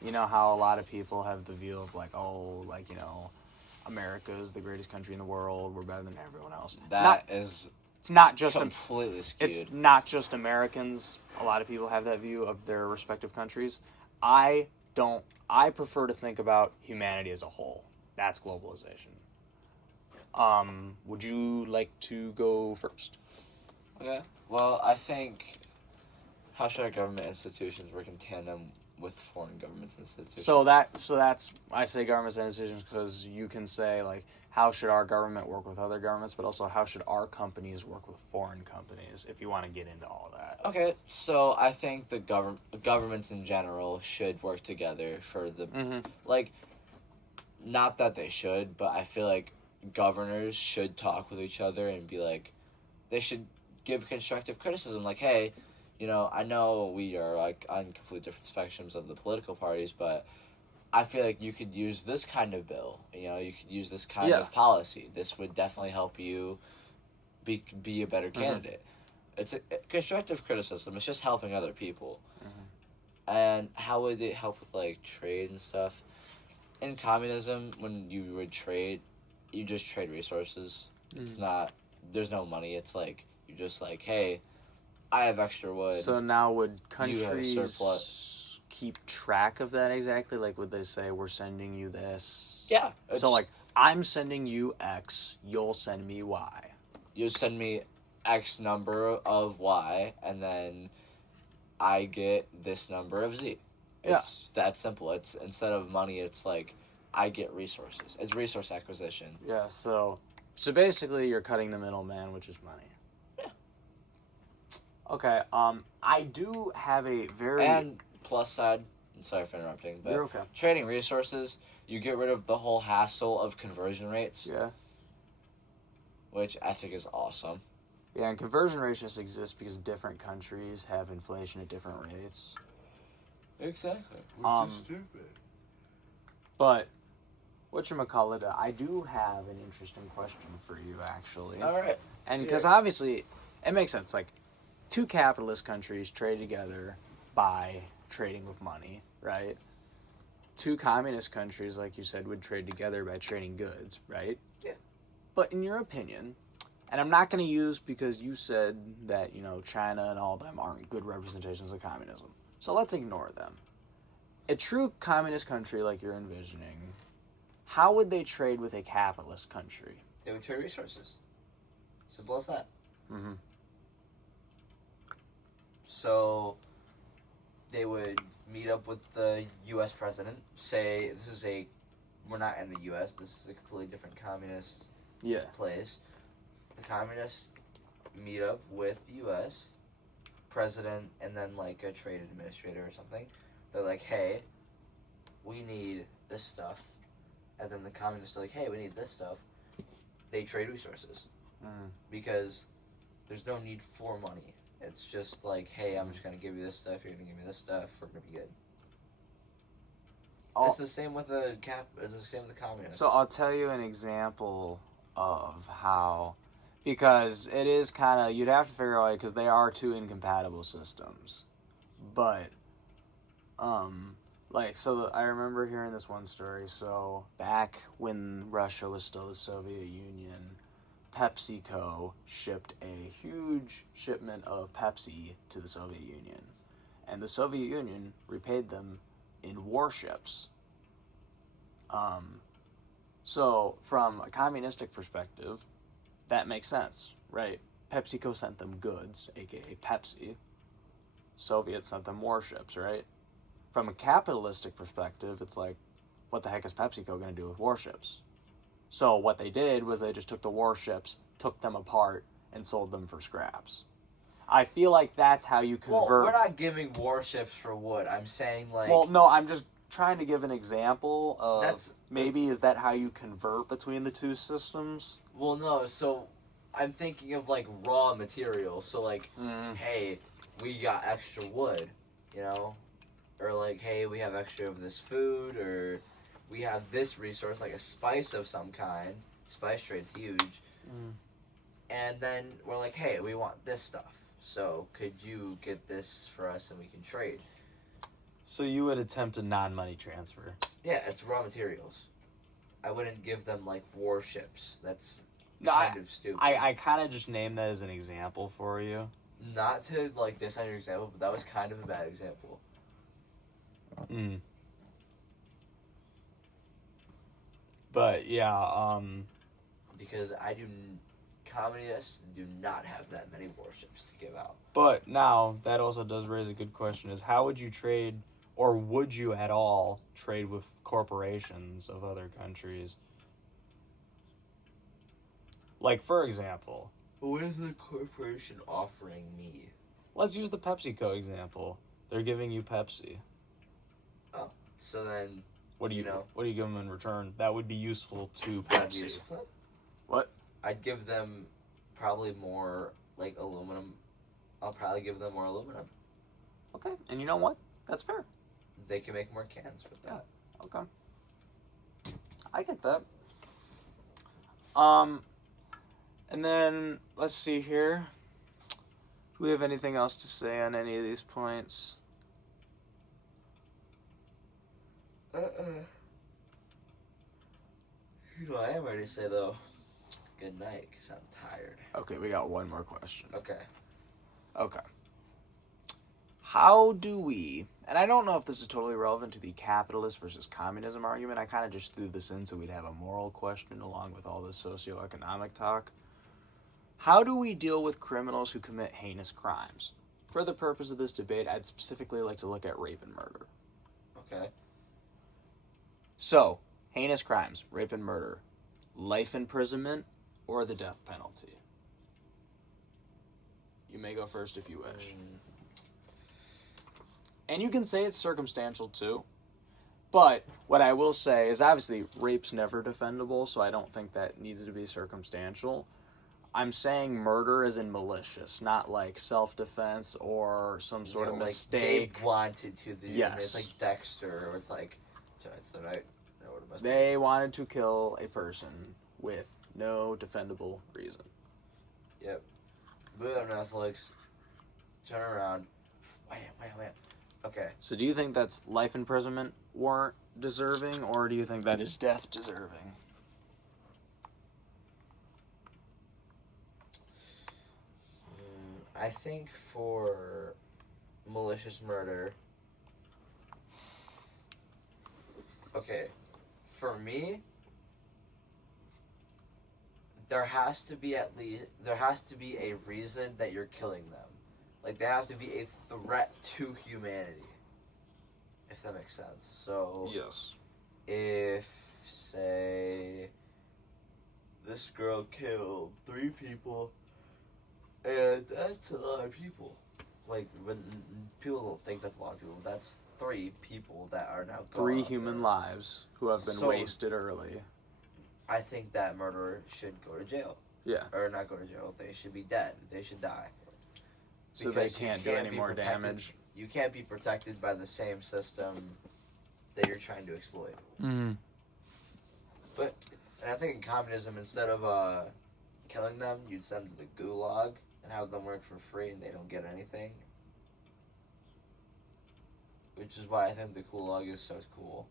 you know how a lot of people have the view of, like, oh, like, you know, America is the greatest country in the world. We're better than everyone else. It's not just completely skewed. It's not just Americans. A lot of people have that view of their respective countries. I prefer to think about humanity as a whole. That's globalization. Would you like to go first? Okay. Well, I think how should our government institutions work in tandem with foreign governments and institutions? So that's I say governments and institutions because you can say, like, how should our government work with other governments, but also how should our companies work with foreign companies, if you want to get into all of that. Okay, so I think the governments in general should work together for the, like, not that they should, but I feel like governors should talk with each other and be like, they should give constructive criticism, like, hey, you know, I know we are like on completely different spectrums of the political parties, but I feel like you could use this kind of bill. You know, you could use this kind of policy. This would definitely help you be a better candidate. It's a constructive criticism. It's just helping other people. And how would it help with like trade and stuff? In communism, when you would trade, you just trade resources. It's not, there's no money. It's like, you're just like, hey, I have extra wood. So now would countries keep track of that exactly? Like, would they say, we're sending you this? Yeah. So, like, I'm sending you X, you'll send me Y. You send me X number of Y, and then I get this number of Z. It's that simple. It's instead of money, it's like I get resources. It's resource acquisition. Yeah, so basically you're cutting the middleman, which is money. Yeah. Okay, I do have a very... And plus side, sorry for interrupting, but you're okay. Trading resources, you get rid of the whole hassle of conversion rates. Yeah. Which I think is awesome. Yeah, and conversion rates just exist because different countries have inflation at different rates. Exactly. Which is stupid. But, whatchamacallit, I do have an interesting question for you, actually. All right. And because obviously, it makes sense. Like, two capitalist countries trade together by trading with money, right? Two communist countries, like you said, would trade together by trading goods, right? Yeah. But in your opinion, and I'm not going to use because you said that, you know, China and all of them aren't good representations of communism. So let's ignore them. A true communist country like you're envisioning, how would they trade with a capitalist country? They would trade resources. Simple as that. Mm-hmm. So they would meet up with the U.S. president, say, we're not in the U.S., this is a completely different communist place. The communists meet up with the U.S. president and then like a trade administrator or something. They're like, hey, we need this stuff. And then the communists are like, hey, we need this stuff. They trade resources. Because there's no need for money. It's just like, hey, I'm just going to give you this stuff, you're going to give me this stuff, we're going to be good. It's the same with the communists. So I'll tell you an example of how, because it is kind of, you'd have to figure out, because they are two incompatible systems. But, I remember hearing this one story. So back when Russia was still the Soviet Union, PepsiCo shipped a huge shipment of Pepsi to the Soviet Union. And the Soviet Union repaid them in warships. So from a communistic perspective, that makes sense, right? PepsiCo sent them goods, aka Pepsi. Soviets sent them warships, right? From a capitalistic perspective, it's like, what the heck is PepsiCo going to do with warships? So what they did was they just took the warships, took them apart, and sold them for scraps. I feel like that's how you convert... Well, we're not giving warships for wood. I'm saying, like... Well, no, I'm just trying to give an example of... Maybe is that how you convert between the two systems? Well, no, so I'm thinking of, like, raw material. So, like, hey, we got extra wood, you know? Or, like, hey, we have extra of this food, or we have this resource, like a spice of some kind. Spice trade's huge. And then we're like, hey, we want this stuff. So could you get this for us and we can trade? So you would attempt a non-money transfer? Yeah, it's raw materials. I wouldn't give them, like, warships. That's kind of stupid. I kind of just named that as an example for you. Not to, like, diss on your example, but that was kind of a bad example. But, yeah, Because communists do not have that many warships to give out. But now, that also does raise a good question, is how would you trade, or would you at all trade with corporations of other countries? Like, for example... What is the corporation offering me? Let's use the PepsiCo example. They're giving you Pepsi. Oh, so then... What do you give them in return? That would be useful to Pepsi. What? What? I'd give them probably more like aluminum, I'll probably give them more aluminum. Okay, and you know what? That's fair. They can make more cans with that. Yeah. Okay. I get that. And then let's see here. Do we have anything else to say on any of these points? You know, I am ready to say though, good night, because I'm tired. Okay, we got one more question. Okay. How do we, and I don't know if this is totally relevant to the capitalist versus communism argument, I kind of just threw this in so we'd have a moral question along with all this socioeconomic talk. How do we deal with criminals who commit heinous crimes? For the purpose of this debate, I'd specifically like to look at rape and murder. Okay. So, heinous crimes, rape and murder, life imprisonment, or the death penalty? You may go first if you wish. And you can say it's circumstantial too. But what I will say is obviously rape's never defendable, so I don't think that needs to be circumstantial. I'm saying murder is in malicious, not like self-defense or some sort of mistake. They wanted to. Yes. It's like Dexter, or it's like tonight's the night. They wanted to kill a person with no defendable reason. Yep. Movie on Netflix. Turn around. Wham. Okay. So do you think that's life imprisonment warrant deserving, or do you think that is death deserving? I think for malicious murder. Okay. For me, there has to be a reason that you're killing them. Like, there has to be a threat to humanity. If that makes sense. So, yes. If, say, this girl killed 3 people, and that's a lot of people. Like, when people don't think that's a lot of people, that's 3 people that are now gone. 3 human lives who have been wasted early. I think that murderer should go to jail. Yeah. Or not go to jail. They should be dead. They should die. So they can't do any more damage. You can't be protected by the same system that you're trying to exploit. Mm-hmm. And I think in communism, instead of killing them, you'd send them to the gulag and have them work for free and they don't get anything. Which is why I think the gulag is so cool.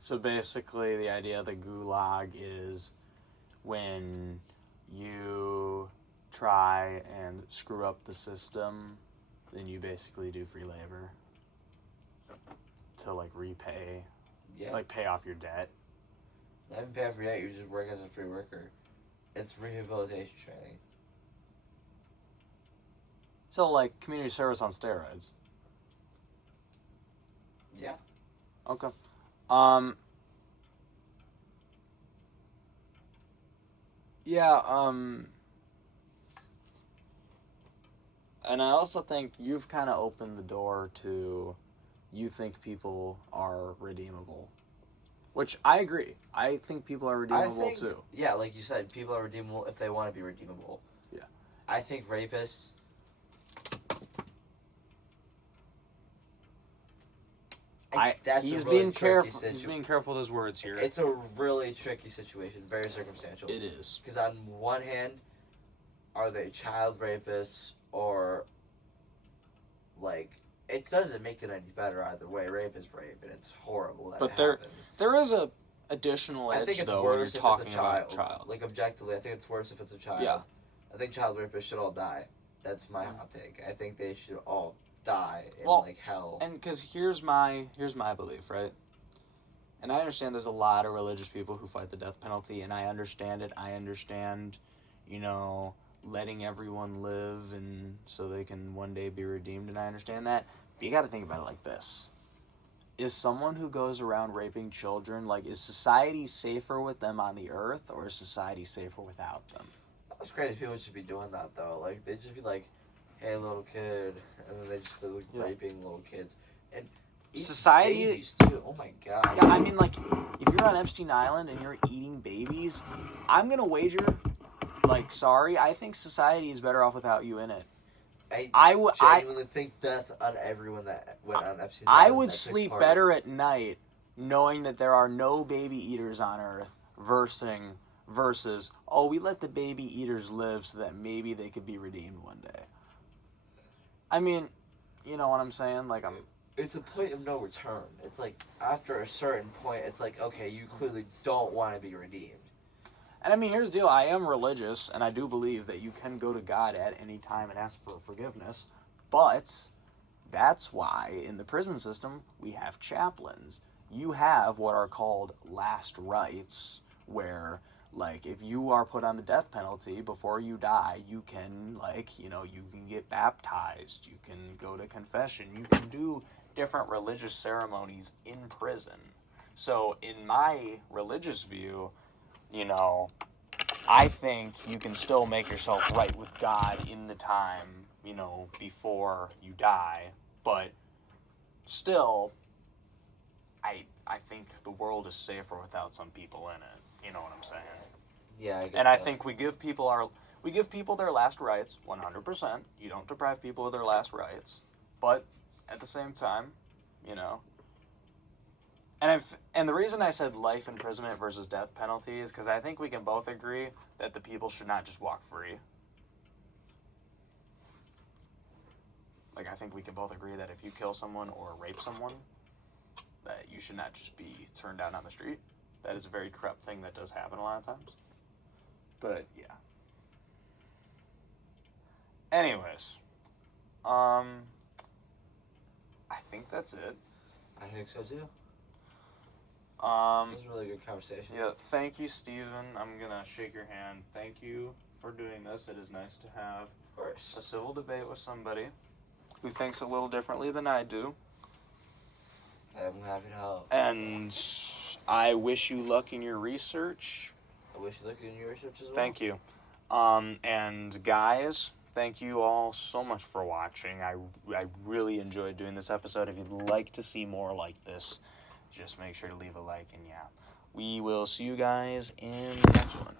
So basically, the idea of the gulag is when you try and screw up the system, then you basically do free labor to, like, repay, like, pay off your debt. Not even pay off your debt, you just work as a free worker. It's rehabilitation training. So, like, community service on steroids. Yeah. Okay. And I also think you've kind of opened the door to, you think people are redeemable. Which I agree. I think people are redeemable too. Yeah, like you said, people are redeemable if they want to be redeemable. Yeah. I think rapists... He's being careful. He's being careful with his words here. It's a really tricky situation, very circumstantial. It is. Because on one hand, are they child rapists or, like, it doesn't make it any better either way. Rape is rape, and it's horrible that it happens. There is a additional edge, I think it's though, worse when you're if it's a child. About child. Like, objectively, I think it's worse if it's a child. Yeah. I think child rapists should all die. That's my hot take. I think they should all die in, like, hell. And because here's my belief, right? And I understand there's a lot of religious people who fight the death penalty, and I understand it. I understand, letting everyone live and so they can one day be redeemed, and I understand that. But you got to think about it like this. Is someone who goes around raping children, like, is society safer with them on the earth, or is society safer without them? That's crazy. People should be doing that, though. Like, they'd just be like, hey, little kid, and then they just start raping little kids. And society... babies, too. Oh, my God. Yeah, I mean, like, if you're on Epstein Island and you're eating babies, I'm going to wager, like, sorry, I think society is better off without you in it. I genuinely think death on everyone that went on Epstein's I Island would sleep better at night knowing that there are no baby eaters on Earth versus, oh, we let the baby eaters live so that maybe they could be redeemed one day. I mean, you know what I'm saying? Like, it's a point of no return. It's like, after a certain point, it's like, okay, you clearly don't want to be redeemed. And I mean, here's the deal. I am religious, and I do believe that you can go to God at any time and ask for forgiveness. But that's why in the prison system, we have chaplains. You have what are called last rites, where, like, if you are put on the death penalty before you die, you can, like, you know, you can get baptized, you can go to confession, you can do different religious ceremonies in prison. So in my religious view, you know, I think you can still make yourself right with God in the time, you know, before you die, but still, I think the world is safer without some people in it. You know what I'm saying? Yeah, I get and that. I think we give people their last rights, 100%. You don't deprive people of their last rights, but at the same time, you know. And the reason I said life imprisonment versus death penalty is because I think we can both agree that the people should not just walk free. Like, I think we can both agree that if you kill someone or rape someone, that you should not just be turned down on the street. That is a very corrupt thing that does happen a lot of times. But, yeah. Anyways. I think that's it. I think so, too. It It was a really good conversation. Yeah, thank you, Steven. I'm going to shake your hand. Thank you for doing this. It is nice to have Of course. a civil debate with somebody who thinks a little differently than I do. I'm happy to help. And I wish you luck in your research. I wish you luck in your research as well. Thank you. And guys, thank you all so much for watching. I really enjoyed doing this episode. If you'd like to see more like this, just make sure to leave a like. And yeah, we will see you guys in the next one.